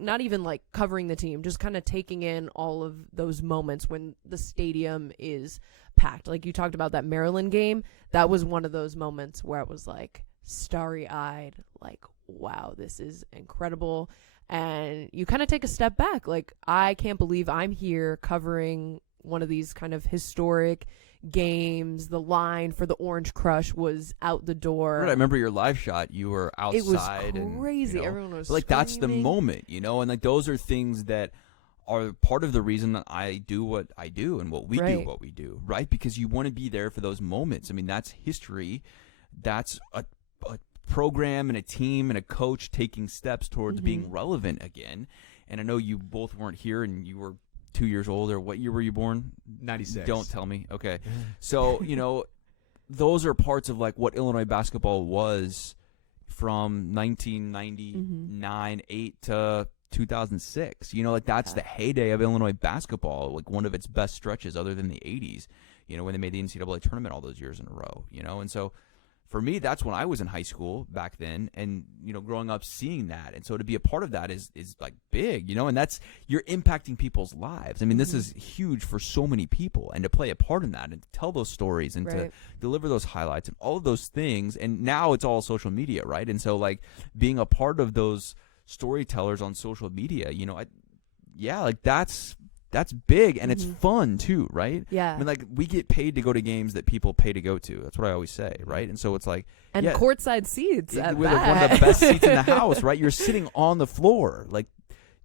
not even like covering the team, just kind of taking in all of those moments when the stadium is packed. Like you talked about that Maryland game. That was one of those moments where I was like starry-eyed, like, wow, this is incredible. And you kind of take a step back. Like, I can't believe I'm here covering one of these kind of historic games. The line for the Orange Crush was out the door. Right, I remember your live shot. You were outside. It was crazy. And, everyone was like, that's the moment, and like those are things that are part of the reason that I do what I do and what we do what we do, right? Because you want to be there for those moments. I mean, that's history. That's a program and a team and a coach taking steps towards being relevant again. And I know you both weren't here, and you were 2 years old, or what year were you born? 96. Don't tell me. Okay. So, those are parts of like what Illinois basketball was from 1999, 8 to 2006. Like that's the heyday of Illinois basketball, like one of its best stretches other than the 80s, when they made the NCAA tournament all those years in a row, and so for me, that's when I was in high school back then, and growing up seeing that, and so to be a part of that is like big, and that's, you're impacting people's lives. I mean, this is huge for so many people, and to play a part in that, and to tell those stories, and to deliver those highlights, and all of those things. And now it's all social media, right? And so like being a part of those storytellers on social media, like that's big, and it's fun too, right? Yeah. I mean, like, we get paid to go to games that people pay to go to. That's what I always say, right? And so it's like, and courtside seats at with that. One of the best seats in the house, right? You're sitting on the floor. Like,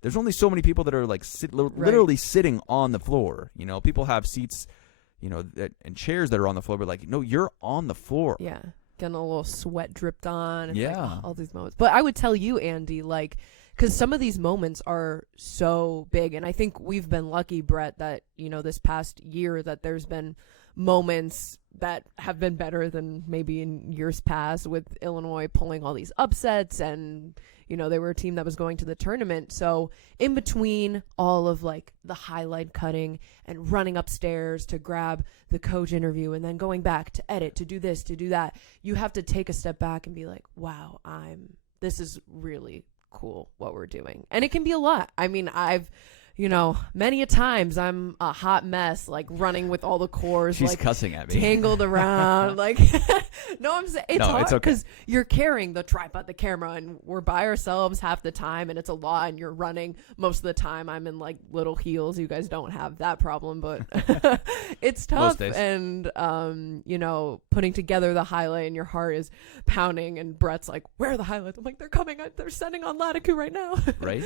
there's only so many people that are like literally sitting on the floor. People have seats, and chairs that are on the floor, but like, no, you're on the floor. Yeah. Getting a little sweat dripped on. And yeah. All these moments. But I would tell you, Andy, like, because some of these moments are so big, and I think we've been lucky, Bret, that this past year that there's been moments that have been better than maybe in years past, with Illinois pulling all these upsets, and they were a team that was going to the tournament. So in between all of like the highlight cutting and running upstairs to grab the coach interview and then going back to edit, to do this, to do that, you have to take a step back and be like, wow, this is really cool what we're doing. And it can be a lot. I mean, I've many a times I'm a hot mess, like running with all the cores. She's like cussing at me. Tangled around. Like, no, I'm saying it's hard because you're carrying the tripod, the camera, and we're by ourselves half the time, and it's a lot, and you're running most of the time. I'm in like little heels. You guys don't have that problem, but it's tough. And, putting together the highlight and your heart is pounding, and Bret's like, where are the highlights? I'm like, they're coming. They're sending on Latiku right now. Right.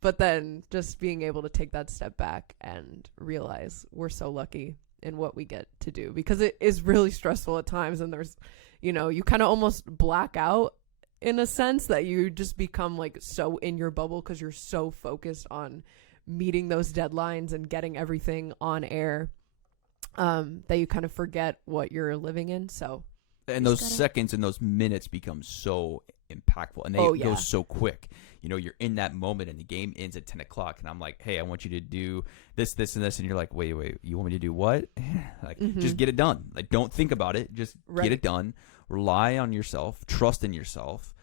But then just being able to take that step back and realize we're so lucky in what we get to do, because it is really stressful at times. And there's, you kind of almost black out in a sense, that you just become like so in your bubble because you're so focused on meeting those deadlines and getting everything on air, that you kind of forget what you're living in. So, and those seconds and those minutes become so impactful, and they go so quick. You're in that moment, and the game ends at 10 o'clock, and I'm like, hey, I want you to do this, this, and this, and you're like, wait, you want me to do what? Like, just get it done. Like, don't think about it. Just get it done. Rely on yourself. Trust in yourself.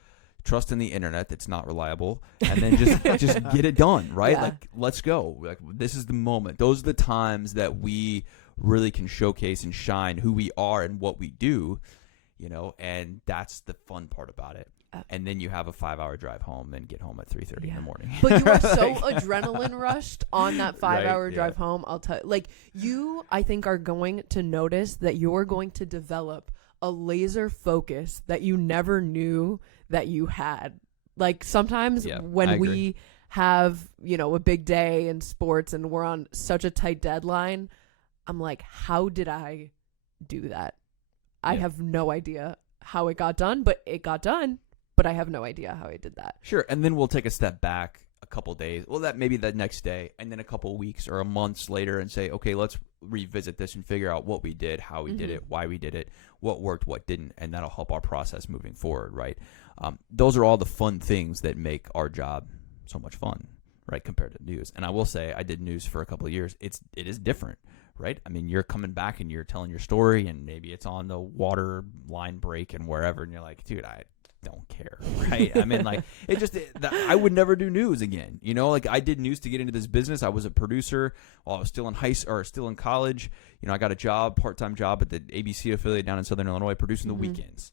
Trust in the internet that's not reliable, and then just get it done, right? Yeah. Like, let's go. Like, this is the moment. Those are the times that we really can showcase and shine who we are and what we do, and that's the fun part about it. And then you have a 5-hour drive home and get home at 3:30 in the morning. But you are so adrenaline rushed on that 5-hour drive home. I'll tell you, like, I think are going to notice that you're going to develop a laser focus that you never knew that you had. Like, sometimes when we have, a big day in sports and we're on such a tight deadline, I'm like, how did I do that? I have no idea how it got done, but it got done. But I have no idea how I did that. Sure, and then we'll take a step back a couple days. Well, that maybe the next day, and then a couple weeks or a month later, and say, okay, let's revisit this and figure out what we did, how we did it, why we did it, what worked, what didn't, and that'll help our process moving forward, right? Those are all the fun things that make our job so much fun, right, compared to news. And I will say, I did news for a couple of years. It is different, right? I mean, you're coming back and you're telling your story, and maybe it's on the water line break and wherever, and you're like, dude, I don't care, right? I mean, like, I would never do news again. Like, I did news to get into this business. I was a producer while I was still in college. I got a part-time job at the ABC affiliate down in Southern Illinois, producing the weekends.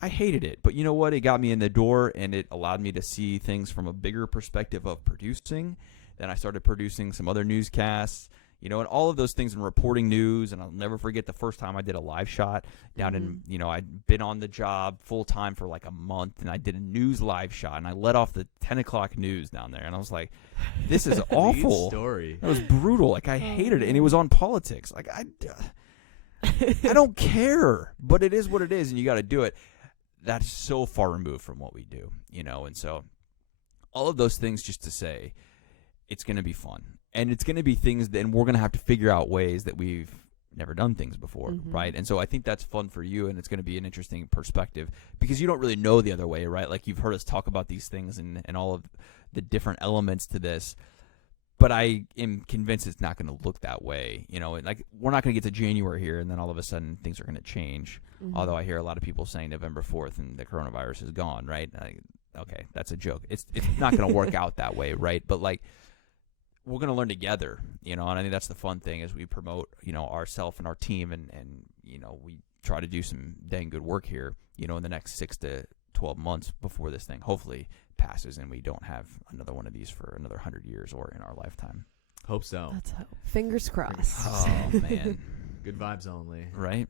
I hated it, but you know what? It got me in the door, and it allowed me to see things from a bigger perspective of producing. Then I started producing some other newscasts, and all of those things, and reporting news. And I'll never forget the first time I did a live shot down in, I'd been on the job full time for like a month, and I did a news live shot, and I let off the 10 o'clock news down there. And I was like, this is awful. Story. That was brutal. Like, I hated it. And it was on politics. Like, I don't care, but it is what it is, and you got to do it. That's so far removed from what we do, and so all of those things just to say, it's going to be fun. And it's going to be things that, and we're going to have to figure out ways that we've never done things before, right? And so I think that's fun for you, and it's going to be an interesting perspective because you don't really know the other way, right? Like, you've heard us talk about these things and all of the different elements to this, but I am convinced it's not going to look that way, and like, we're not going to get to January here, and then all of a sudden things are going to change. Although I hear a lot of people saying November 4th and the coronavirus is gone, right? Okay, that's a joke. It's not going to work out that way, right? But like, we're going to learn together, and I think that's the fun thing as we promote, ourselves and our team, and we try to do some dang good work here, in the next 6 to 12 months before this thing hopefully passes and we don't have another one of these for another 100 years or in our lifetime. Hope so. Let's hope. Fingers crossed. Oh, man. Good vibes only. Right.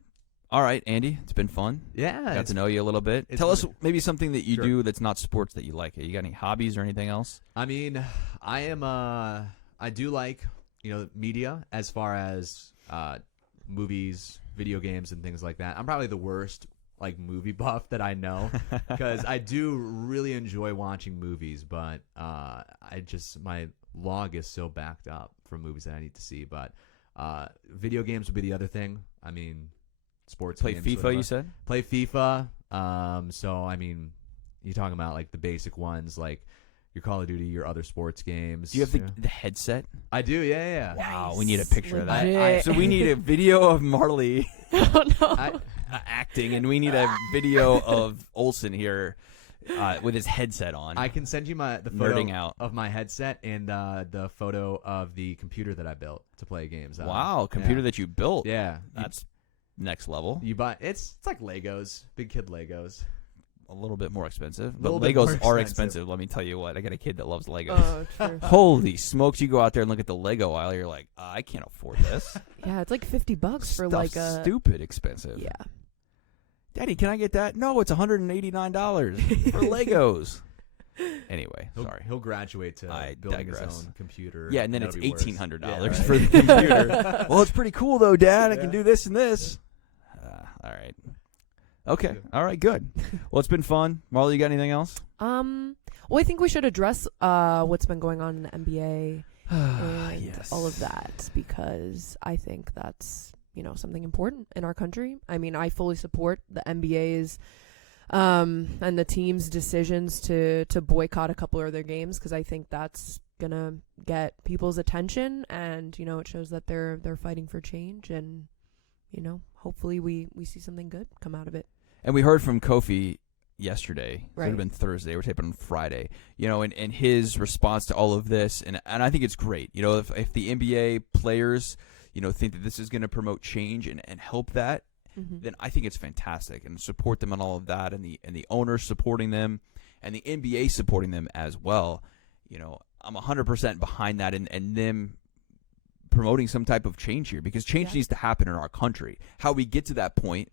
All right, Andy, it's been fun. Yeah. Got to know you a little bit. Tell us maybe something that you do that's not sports that you like. You got any hobbies or anything else? I mean, I do like, media as far as movies, video games, and things like that. I'm probably the worst, like, movie buff that I know because I do really enjoy watching movies, but my log is so backed up for movies that I need to see. But Video games would be the other thing. I mean, sports Play games. FIFA, whatever. you said? Play FIFA. So, I mean, you're talking about like the basic ones, like your Call of Duty, your other sports games. Do you have the headset? I do, yeah. Wow, we need a picture of that. Legit. So we need a video of Marlee Oh no. acting, and we need a video of Olson here with his headset on. I can send you the Nerding photo out. of my headset and the photo of the computer that I built to play games on. Wow, computer Yeah. that you built. Yeah, That's next level. you buy it's like Legos, big kid Legos. A little bit more expensive. But Little bit Legos more are expensive. expensive. Let me tell you what. I got a kid that loves Legos. Oh, true. Holy smokes, you go out there and look at the Lego aisle, you're like, I can't afford this. Yeah, it's like $50 for like a. stupid expensive. Yeah. Daddy, can I get that? No, it's $189 for Legos. Anyway, sorry. He'll graduate to I building his digress. own computer. Yeah, and then it's that'll be worse. $1,800 Yeah, right. for the computer. Well, it's pretty cool though, Dad. I can do this and this. All right. Okay. All right. Good. Well, it's been fun. Marlee, you got anything else? Well, I think we should address what's been going on in the NBA and Yes. all of that, because I think that's, something important in our country. I mean, I fully support the NBA's and the team's decisions to boycott a couple of their games, because I think that's gonna get people's attention, and it shows that they're fighting for change, and hopefully we see something good come out of it. And we heard from Kofi yesterday. It would Right. have been Thursday. We're taping on Friday. And his response to all of this, and I think it's great. If the NBA players, think that this is going to promote change and help that, then I think it's fantastic, and support them on all of that, and the owners supporting them, and the NBA supporting them as well. I'm 100% behind that, and them promoting some type of change here, because change needs to happen in our country. How we get to that point,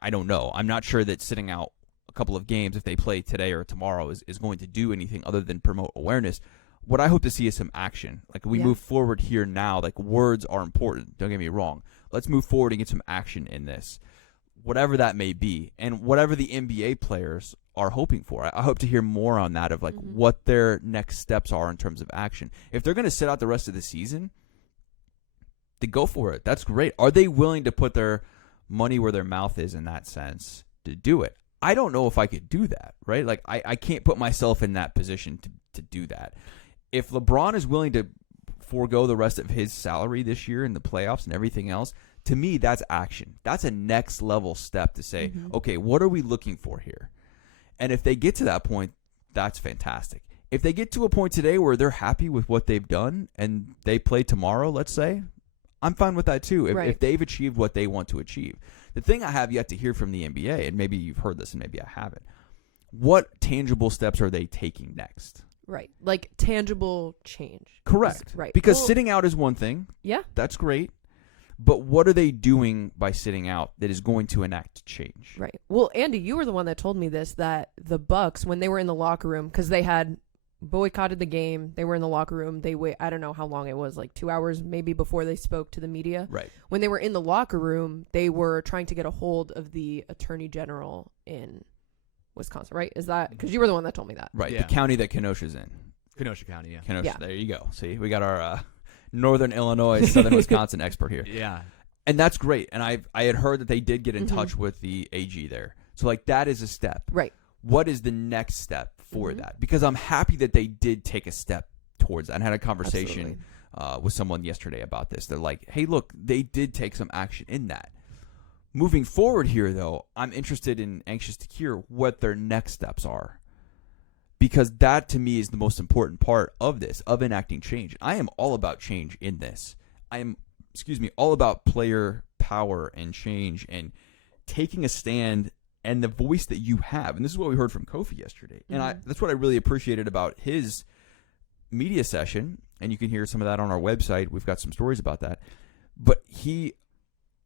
I don't know. I'm not sure that sitting out a couple of games, if they play today or tomorrow, is going to do anything other than promote awareness. What I hope to see is some action. Like, we move forward here now. Like, words are important. Don't get me wrong. Let's move forward and get some action in this, whatever that may be, and whatever the NBA players are hoping for. I hope to hear more on that, of like what their next steps are in terms of action. If they're going to sit out the rest of the season, then go for it. That's great. Are they willing to put their money where their mouth is in that sense to do it? I don't know if I could do that, right? Like, I can't put myself in that position to do that. If LeBron is willing to forego the rest of his salary this year in the playoffs and everything else, to me, that's action. That's a next level step to say, okay, what are we looking for here? And if they get to that point, that's fantastic. If they get to a point today where they're happy with what they've done and they play tomorrow, let's say, I'm fine with that too, if they've achieved what they want to achieve. The thing I have yet to hear from the NBA, and maybe you've heard this and maybe I haven't, what tangible steps are they taking next? Right. Like tangible change. Correct. Right. Because Well, sitting out is one thing. Yeah. That's great. But what are they doing by sitting out that is going to enact change? Right. Well, Andy, you were the one that told me this, that the Bucks, when they were in the locker room, because they had boycotted the game, they were in the locker room. I don't know how long it was, like 2 hours maybe before they spoke to the media. Right. When they were in the locker room, they were trying to get a hold of the attorney general in Wisconsin, right? Is that because you were the one that told me that? Right. Yeah. The county that Kenosha's in. Kenosha County, yeah. Kenosha. Yeah. There you go. See, we got our Northern Illinois, Southern Wisconsin expert here. Yeah. And that's great. And I had heard that they did get in touch with the AG there. So, like, that is a step. Right. What is the next step for that? Because I'm happy that they did take a step towards that. I had a conversation with someone yesterday about this. They're like, hey, look, they did take some action in that. Moving forward here, though, I'm interested and anxious to hear what their next steps are. Because that, to me, is the most important part of this, of enacting change. I am all about change in this. I am, all about player power and change and taking a stand and the voice that you have. And this is what we heard from Kofi yesterday. And that's what I really appreciated about his media session. And you can hear some of that on our website. We've got some stories about that. But he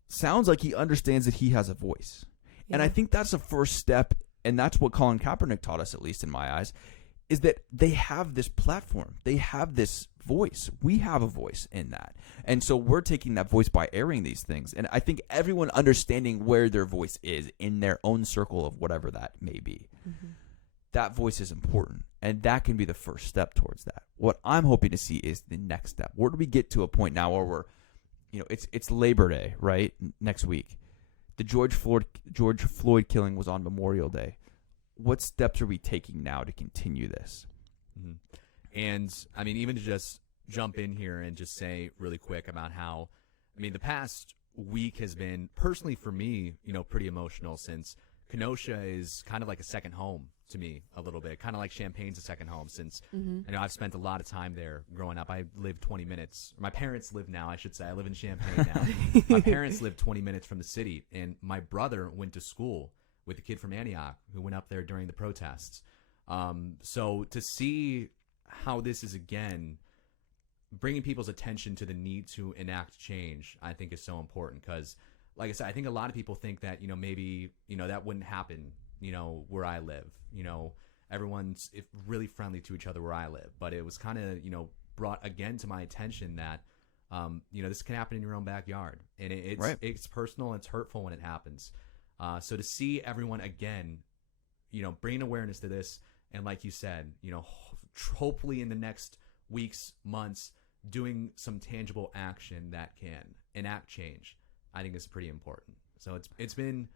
sounds like he understands that he has a voice. Yeah. And I think that's the first step. And that's what Colin Kaepernick taught us, at least in my eyes, is that they have this platform. They have this voice. We have a voice in that. And so we're taking that voice by airing these things. And I think everyone understanding where their voice is in their own circle of whatever that may be, that voice is important. And that can be the first step towards that. What I'm hoping to see is the next step. Where do we get to a point now where we're it's Labor Day, right? Next week. The George Floyd killing was on Memorial Day. What steps are we taking now to continue this? Mm-hmm. And I mean, even to just jump in here and just say really quick about how, I mean, the past week has been, personally for me, pretty emotional, since Kenosha is kind of like a second home to me a little bit, kind of like Champaign's a second home, since I've spent a lot of time there growing up. I live 20 minutes, or my parents live now, I should say. I live in Champaign now. My parents live 20 minutes from the city, and my brother went to school with a kid from Antioch who went up there during the protests. So to see how this is, again, bringing people's attention to the need to enact change, I think is so important, because, like I said, I think a lot of people think that, maybe, that wouldn't happen, where I live. Everyone's really friendly to each other where I live. But it was kind of, brought again to my attention that, this can happen in your own backyard. And it's personal and it's hurtful when it happens. So to see everyone, again, bringing awareness to this, and like you said, hopefully in the next weeks, months, doing some tangible action that can enact change, I think is pretty important. So it's been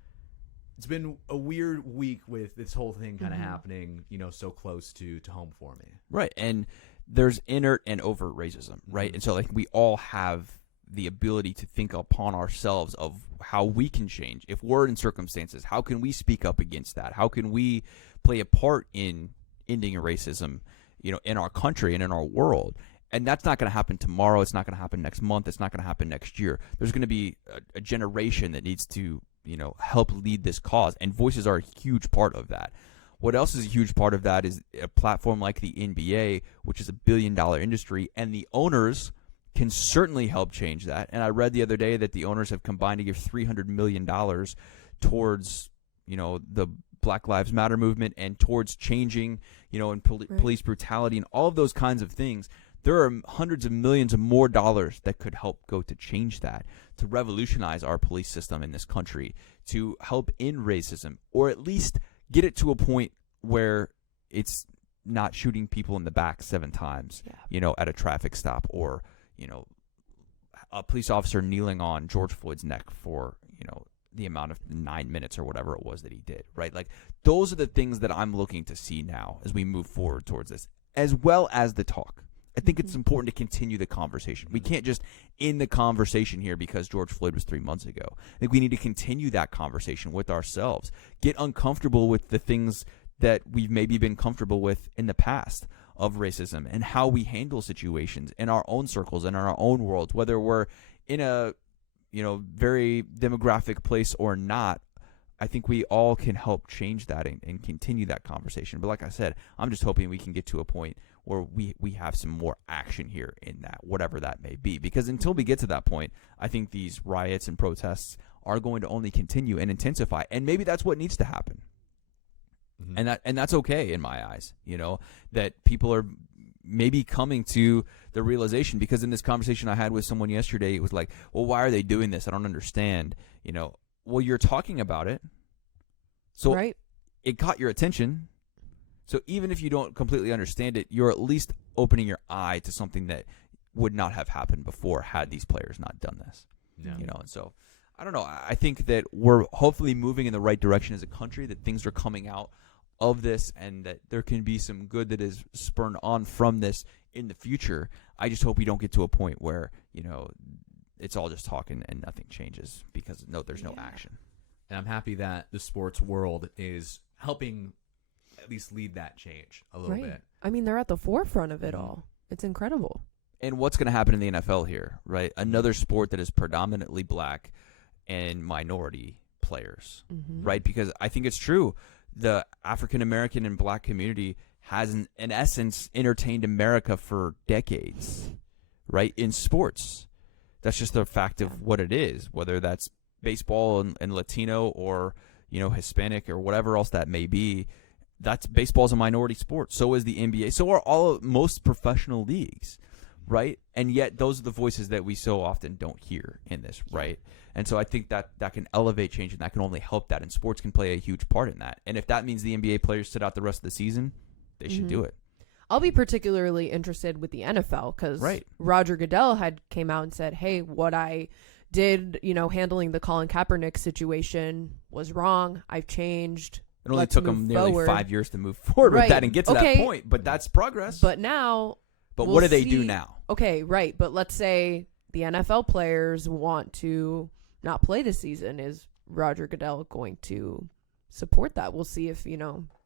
a weird week with this whole thing kind of happening, so close to home for me. Right. And there's inert and overt racism, right? And so like we all have the ability to think upon ourselves of how we can change. If we're in circumstances, how can we speak up against that? How can we play a part in ending racism, in our country and in our world? And that's not going to happen tomorrow. It's not going to happen next month. It's not going to happen next year. There's going to be a generation that needs to, help lead this cause. And voices are a huge part of that. What else is a huge part of that is a platform like the NBA, which is $1 billion industry, and the owners can certainly help change that. And I read the other day that the owners have combined to give $300 million towards, the Black Lives Matter movement and towards changing, and police brutality and all of those kinds of things. There are hundreds of millions of more dollars that could help go to change that, to revolutionize our police system in this country, to help end racism, or at least get it to a point where it's not shooting people in the back 7 times, at a traffic stop, or, a police officer kneeling on George Floyd's neck for, the amount of 9 minutes or whatever it was that he did, right? Like, those are the things that I'm looking to see now as we move forward towards this, as well as the talk. I think it's important to continue the conversation. We can't just end the conversation here because George Floyd was 3 months ago. I think we need to continue that conversation with ourselves. Get uncomfortable with the things that we've maybe been comfortable with in the past of racism, and how we handle situations in our own circles, in our own worlds, whether we're in a very demographic place or not. I think we all can help change that and continue that conversation. But like I said, I'm just hoping we can get to a point where we have some more action here in that, whatever that may be. Because until we get to that point, I think these riots and protests are going to only continue and intensify. And maybe that's what needs to happen. And that's okay in my eyes, that people are maybe coming to the realization. Because in this conversation I had with someone yesterday, it was like, well, why are they doing this? I don't understand. Well, you're talking about it. So it caught your attention. So even if you don't completely understand it, you're at least opening your eye to something that would not have happened before had these players not done this. Yeah. And so I don't know. I think that we're hopefully moving in the right direction as a country, that things are coming out of this, and that there can be some good that is spurned on from this in the future. I just hope we don't get to a point where, it's all just talking and nothing changes because there's no action. And I'm happy that the sports world is helping at least lead that change a little bit. I mean, they're at the forefront of it all. It's incredible. And what's going to happen in the NFL here, right? Another sport that is predominantly black and minority players, right? Because I think it's true. The African-American and black community has, in essence, entertained America for decades, right? In sports. That's just the fact of what it is, whether that's baseball and Latino or, Hispanic or whatever else that may be. That's baseball's a minority sport. So is the NBA. So are most professional leagues, right? And yet those are the voices that we so often don't hear in this, right? And so I think that can elevate change, and that can only help that. And sports can play a huge part in that. And if that means the NBA players sit out the rest of the season, they should do it. I'll be particularly interested with the NFL because Right. Roger Goodell came out and said, hey, what I did, handling the Colin Kaepernick situation was wrong. I've changed. It only Let's took move them nearly forward. 5 years to move forward with Right. that and get to Okay. that point. But that's progress. But now. But we'll what do they do see- now? Okay, right. But let's say the NFL players want to not play this season. Is Roger Goodell going to support that? We'll see if,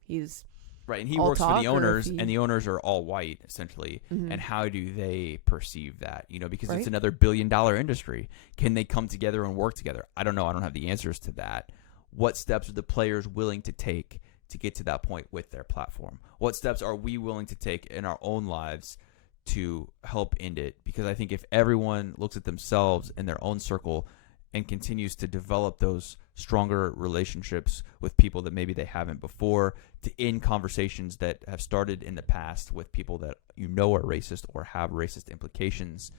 he's. Right, and he all works for talk, the or if owners, he- and the owners are all white, essentially. Mhm. And how do they perceive that? Because Right. it's another billion-dollar industry. Can they come together and work together? I don't know. I don't have the answers to that. What steps are the players willing to take to get to that point with their platform? What steps are we willing to take in our own lives to help end it? Because I think if everyone looks at themselves in their own circle and continues to develop those stronger relationships with people that maybe they haven't before, to end conversations that have started in the past with people that are racist or have racist implications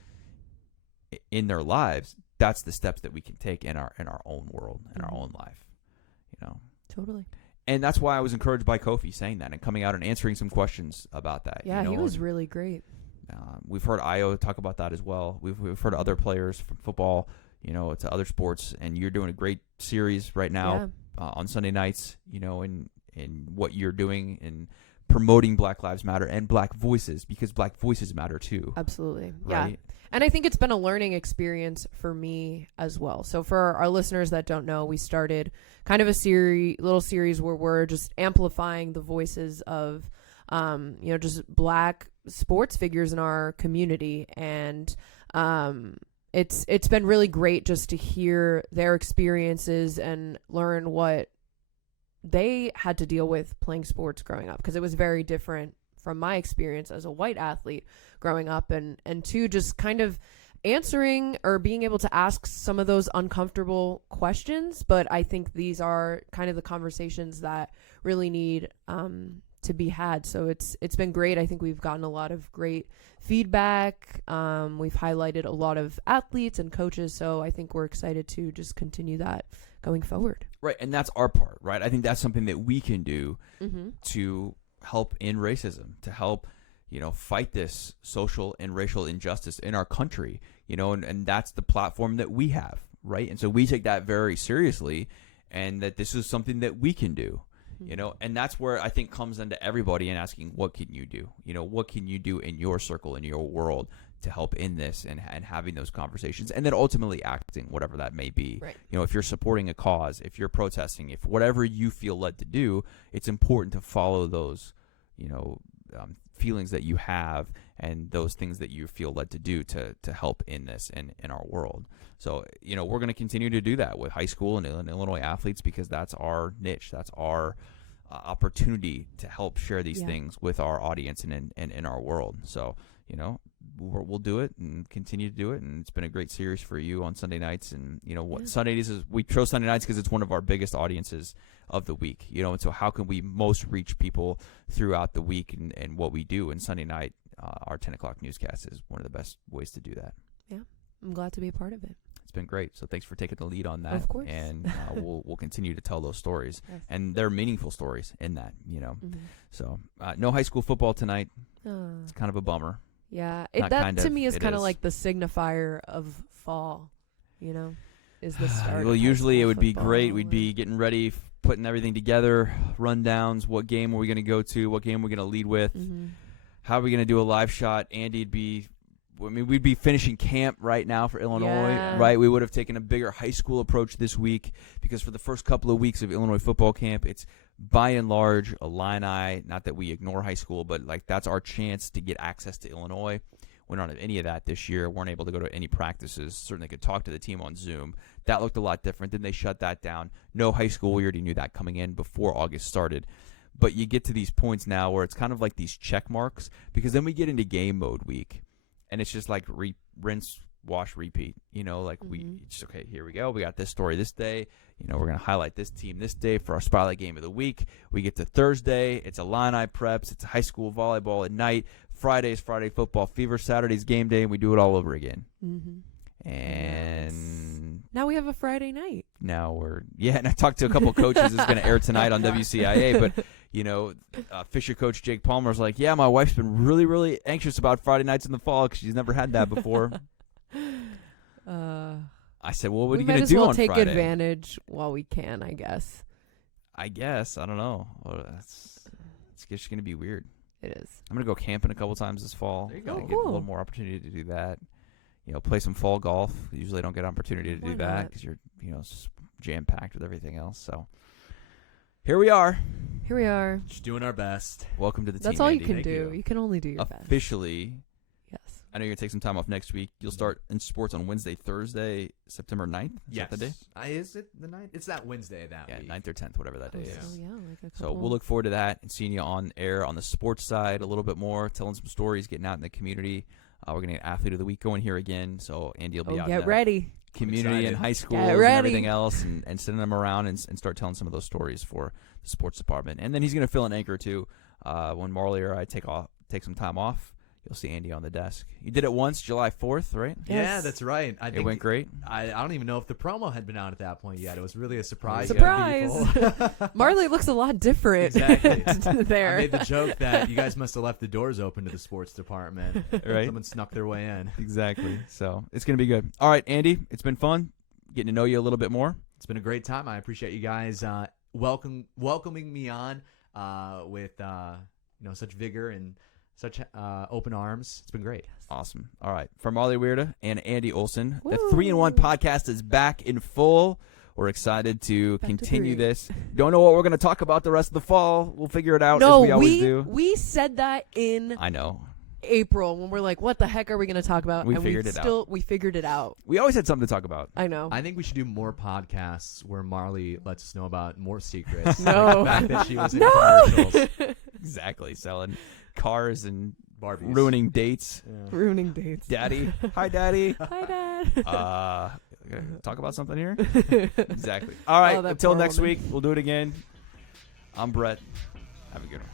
in their lives, that's the steps that we can take in our own world, in our own life. Totally. And that's why I was encouraged by Kofi saying that and coming out and answering some questions about that. Yeah, he was really great. We've heard Io talk about that as well. We've heard other players from football, to other sports, and you're doing a great series right now on Sunday nights, in what you're doing in promoting Black Lives Matter and Black voices, because Black voices matter too. Absolutely. Right? Yeah. And I think it's been a learning experience for me as well. So for our listeners that don't know, we started kind of a little series where we're just amplifying the voices of, just Black sports figures in our community. And it's been really great just to hear their experiences and learn what they had to deal with playing sports growing up, because it was very different from my experience as a white athlete growing up, and two, just kind of answering or being able to ask some of those uncomfortable questions. But I think these are kind of the conversations that really need to be had. So it's been great. I think we've gotten a lot of great feedback. We've highlighted a lot of athletes and coaches. So I think we're excited to just continue that going forward. Right, and that's our part, right? I think that's something that we can do to help end racism, to help, fight this social and racial injustice in our country, and that's the platform that we have, right? And so we take that very seriously, and that this is something that we can do, and that's where I think comes into everybody and asking, what can you do? What can you do in your circle, in your world, to help end this, and having those conversations, and then ultimately acting, whatever that may be. Right. If you're supporting a cause, if you're protesting, if whatever you feel led to do, it's important to follow those, feelings that you have and those things that you feel led to do to help in this and in our world. So, we're going to continue to do that with high school and Illinois athletes, because that's our niche. That's our opportunity to help share these things with our audience and in our world. So, we'll do it and continue to do it. And it's been a great series for you on Sunday nights. And, Sundays is, we chose Sunday nights because it's one of our biggest audiences of the week, and so how can we most reach people throughout the week and what we do? And Sunday night, our 10 o'clock newscast is one of the best ways to do that. Yeah, I'm glad to be a part of it. It's been great. So thanks for taking the lead on that. Of course. And we'll continue to tell those stories. Yes. And they're meaningful stories in that, So no high school football tonight. It's kind of a bummer. Yeah, Not that kind to of, me is it kind of is. like the signifier of fall, is the start. Well, of high usually it school would be football. great. We'd be getting ready, putting everything together, rundowns, what game are we going to go to, what game we're going to lead with, how are we going to do a live shot. We'd be finishing camp right now for Illinois, Yeah. right? We would have taken a bigger high school approach this week, because for the first couple of weeks of Illinois football camp, it's by and large Illini. Not that we ignore high school, but that's our chance to get access to Illinois. We don't have any of that this year. Weren't able to go to any practices. Certainly could talk to the team on Zoom. That looked a lot different. Then they shut that down. No high school. We already knew that coming in before August started. But you get to these points now where it's kind of like these check marks, because then we get into game mode week, and it's just like rinse, wash, repeat. We just, okay, here we go. We got this story this day. We're going to highlight this team this day for our Spotlight Game of the Week. We get to Thursday. It's Illini preps. It's high school volleyball at night. Friday's Friday football fever. Saturday's game day, and we do it all over again. And now we have a Friday night. Now and I talked to a couple coaches. It's going to air tonight on WCIA, but Fisher coach Jake Palmer's like, yeah, my wife's been really, really anxious about Friday nights in the fall because she's never had that before. I said, well, what are you going to do on Friday? We might as well take advantage while we can, I guess. I don't know. Well, it's just going to be weird. It is. I'm going to go camping a couple times this fall. There you go. Get a little more opportunity to do that. Play some fall golf. Usually I don't get an opportunity to do that because you're, jam-packed with everything else. So here we are. Just doing our best. Welcome to the team, That's all you Andy. can Thank do. you. You can only do your best. Officially. Yes. I know you're going to take some time off next week. You'll start in sports on Wednesday, Thursday, September 9th. Is that the day? Is it the 9th? It's that Wednesday that week. 9th or 10th, whatever that day Yeah. is. So we'll look forward to that and seeing you on air on the sports side a little bit more, telling some stories, getting out in the community. We're going to get Athlete of the Week going here again, so Andy will be out in get the ready. community and high schools Get and ready. everything else and sending them around and start telling some of those stories for the sports department. And then he's going to fill an anchor, too. When Marlee or I take some time off, you'll see Andy on the desk. You did it once, July 4th, right? Yes. Yeah, that's right. I think It went great. I don't even know if the promo had been out at that point yet. It was really a surprise. Surprise! to people. Marlee looks a lot different Exactly. there. I made the joke that you guys must have left the doors open to the sports department. Right. Someone snuck their way in. Exactly. So it's going to be good. All right, Andy, it's been fun getting to know you a little bit more. It's been a great time. I appreciate you guys welcoming me on with such vigor and such open arms. It's been great. Awesome. All right. For Marlee Wierda and Andy Olson, the Woo. 3-in-1 podcast is back in full. We're excited to Back to continue 3. this. Don't know what we're going to talk about the rest of the fall. We'll figure it out as we always do. We said that in I know. April when we're like, what the heck are we going to talk about? We and figured it out. We figured it out. We always had something to talk about. I know. I think we should do more podcasts where Marlee lets us know about more secrets. No. Like the fact that she was in No. commercials. Exactly. Selling cars and Barbies. ruining dates. Yeah. Ruining dates. Daddy. Hi, Daddy. Hi, Dad. Talk about something here? Exactly. All right. Oh, that Until poor next woman. week, we'll do it again. I'm Bret. Have a good one.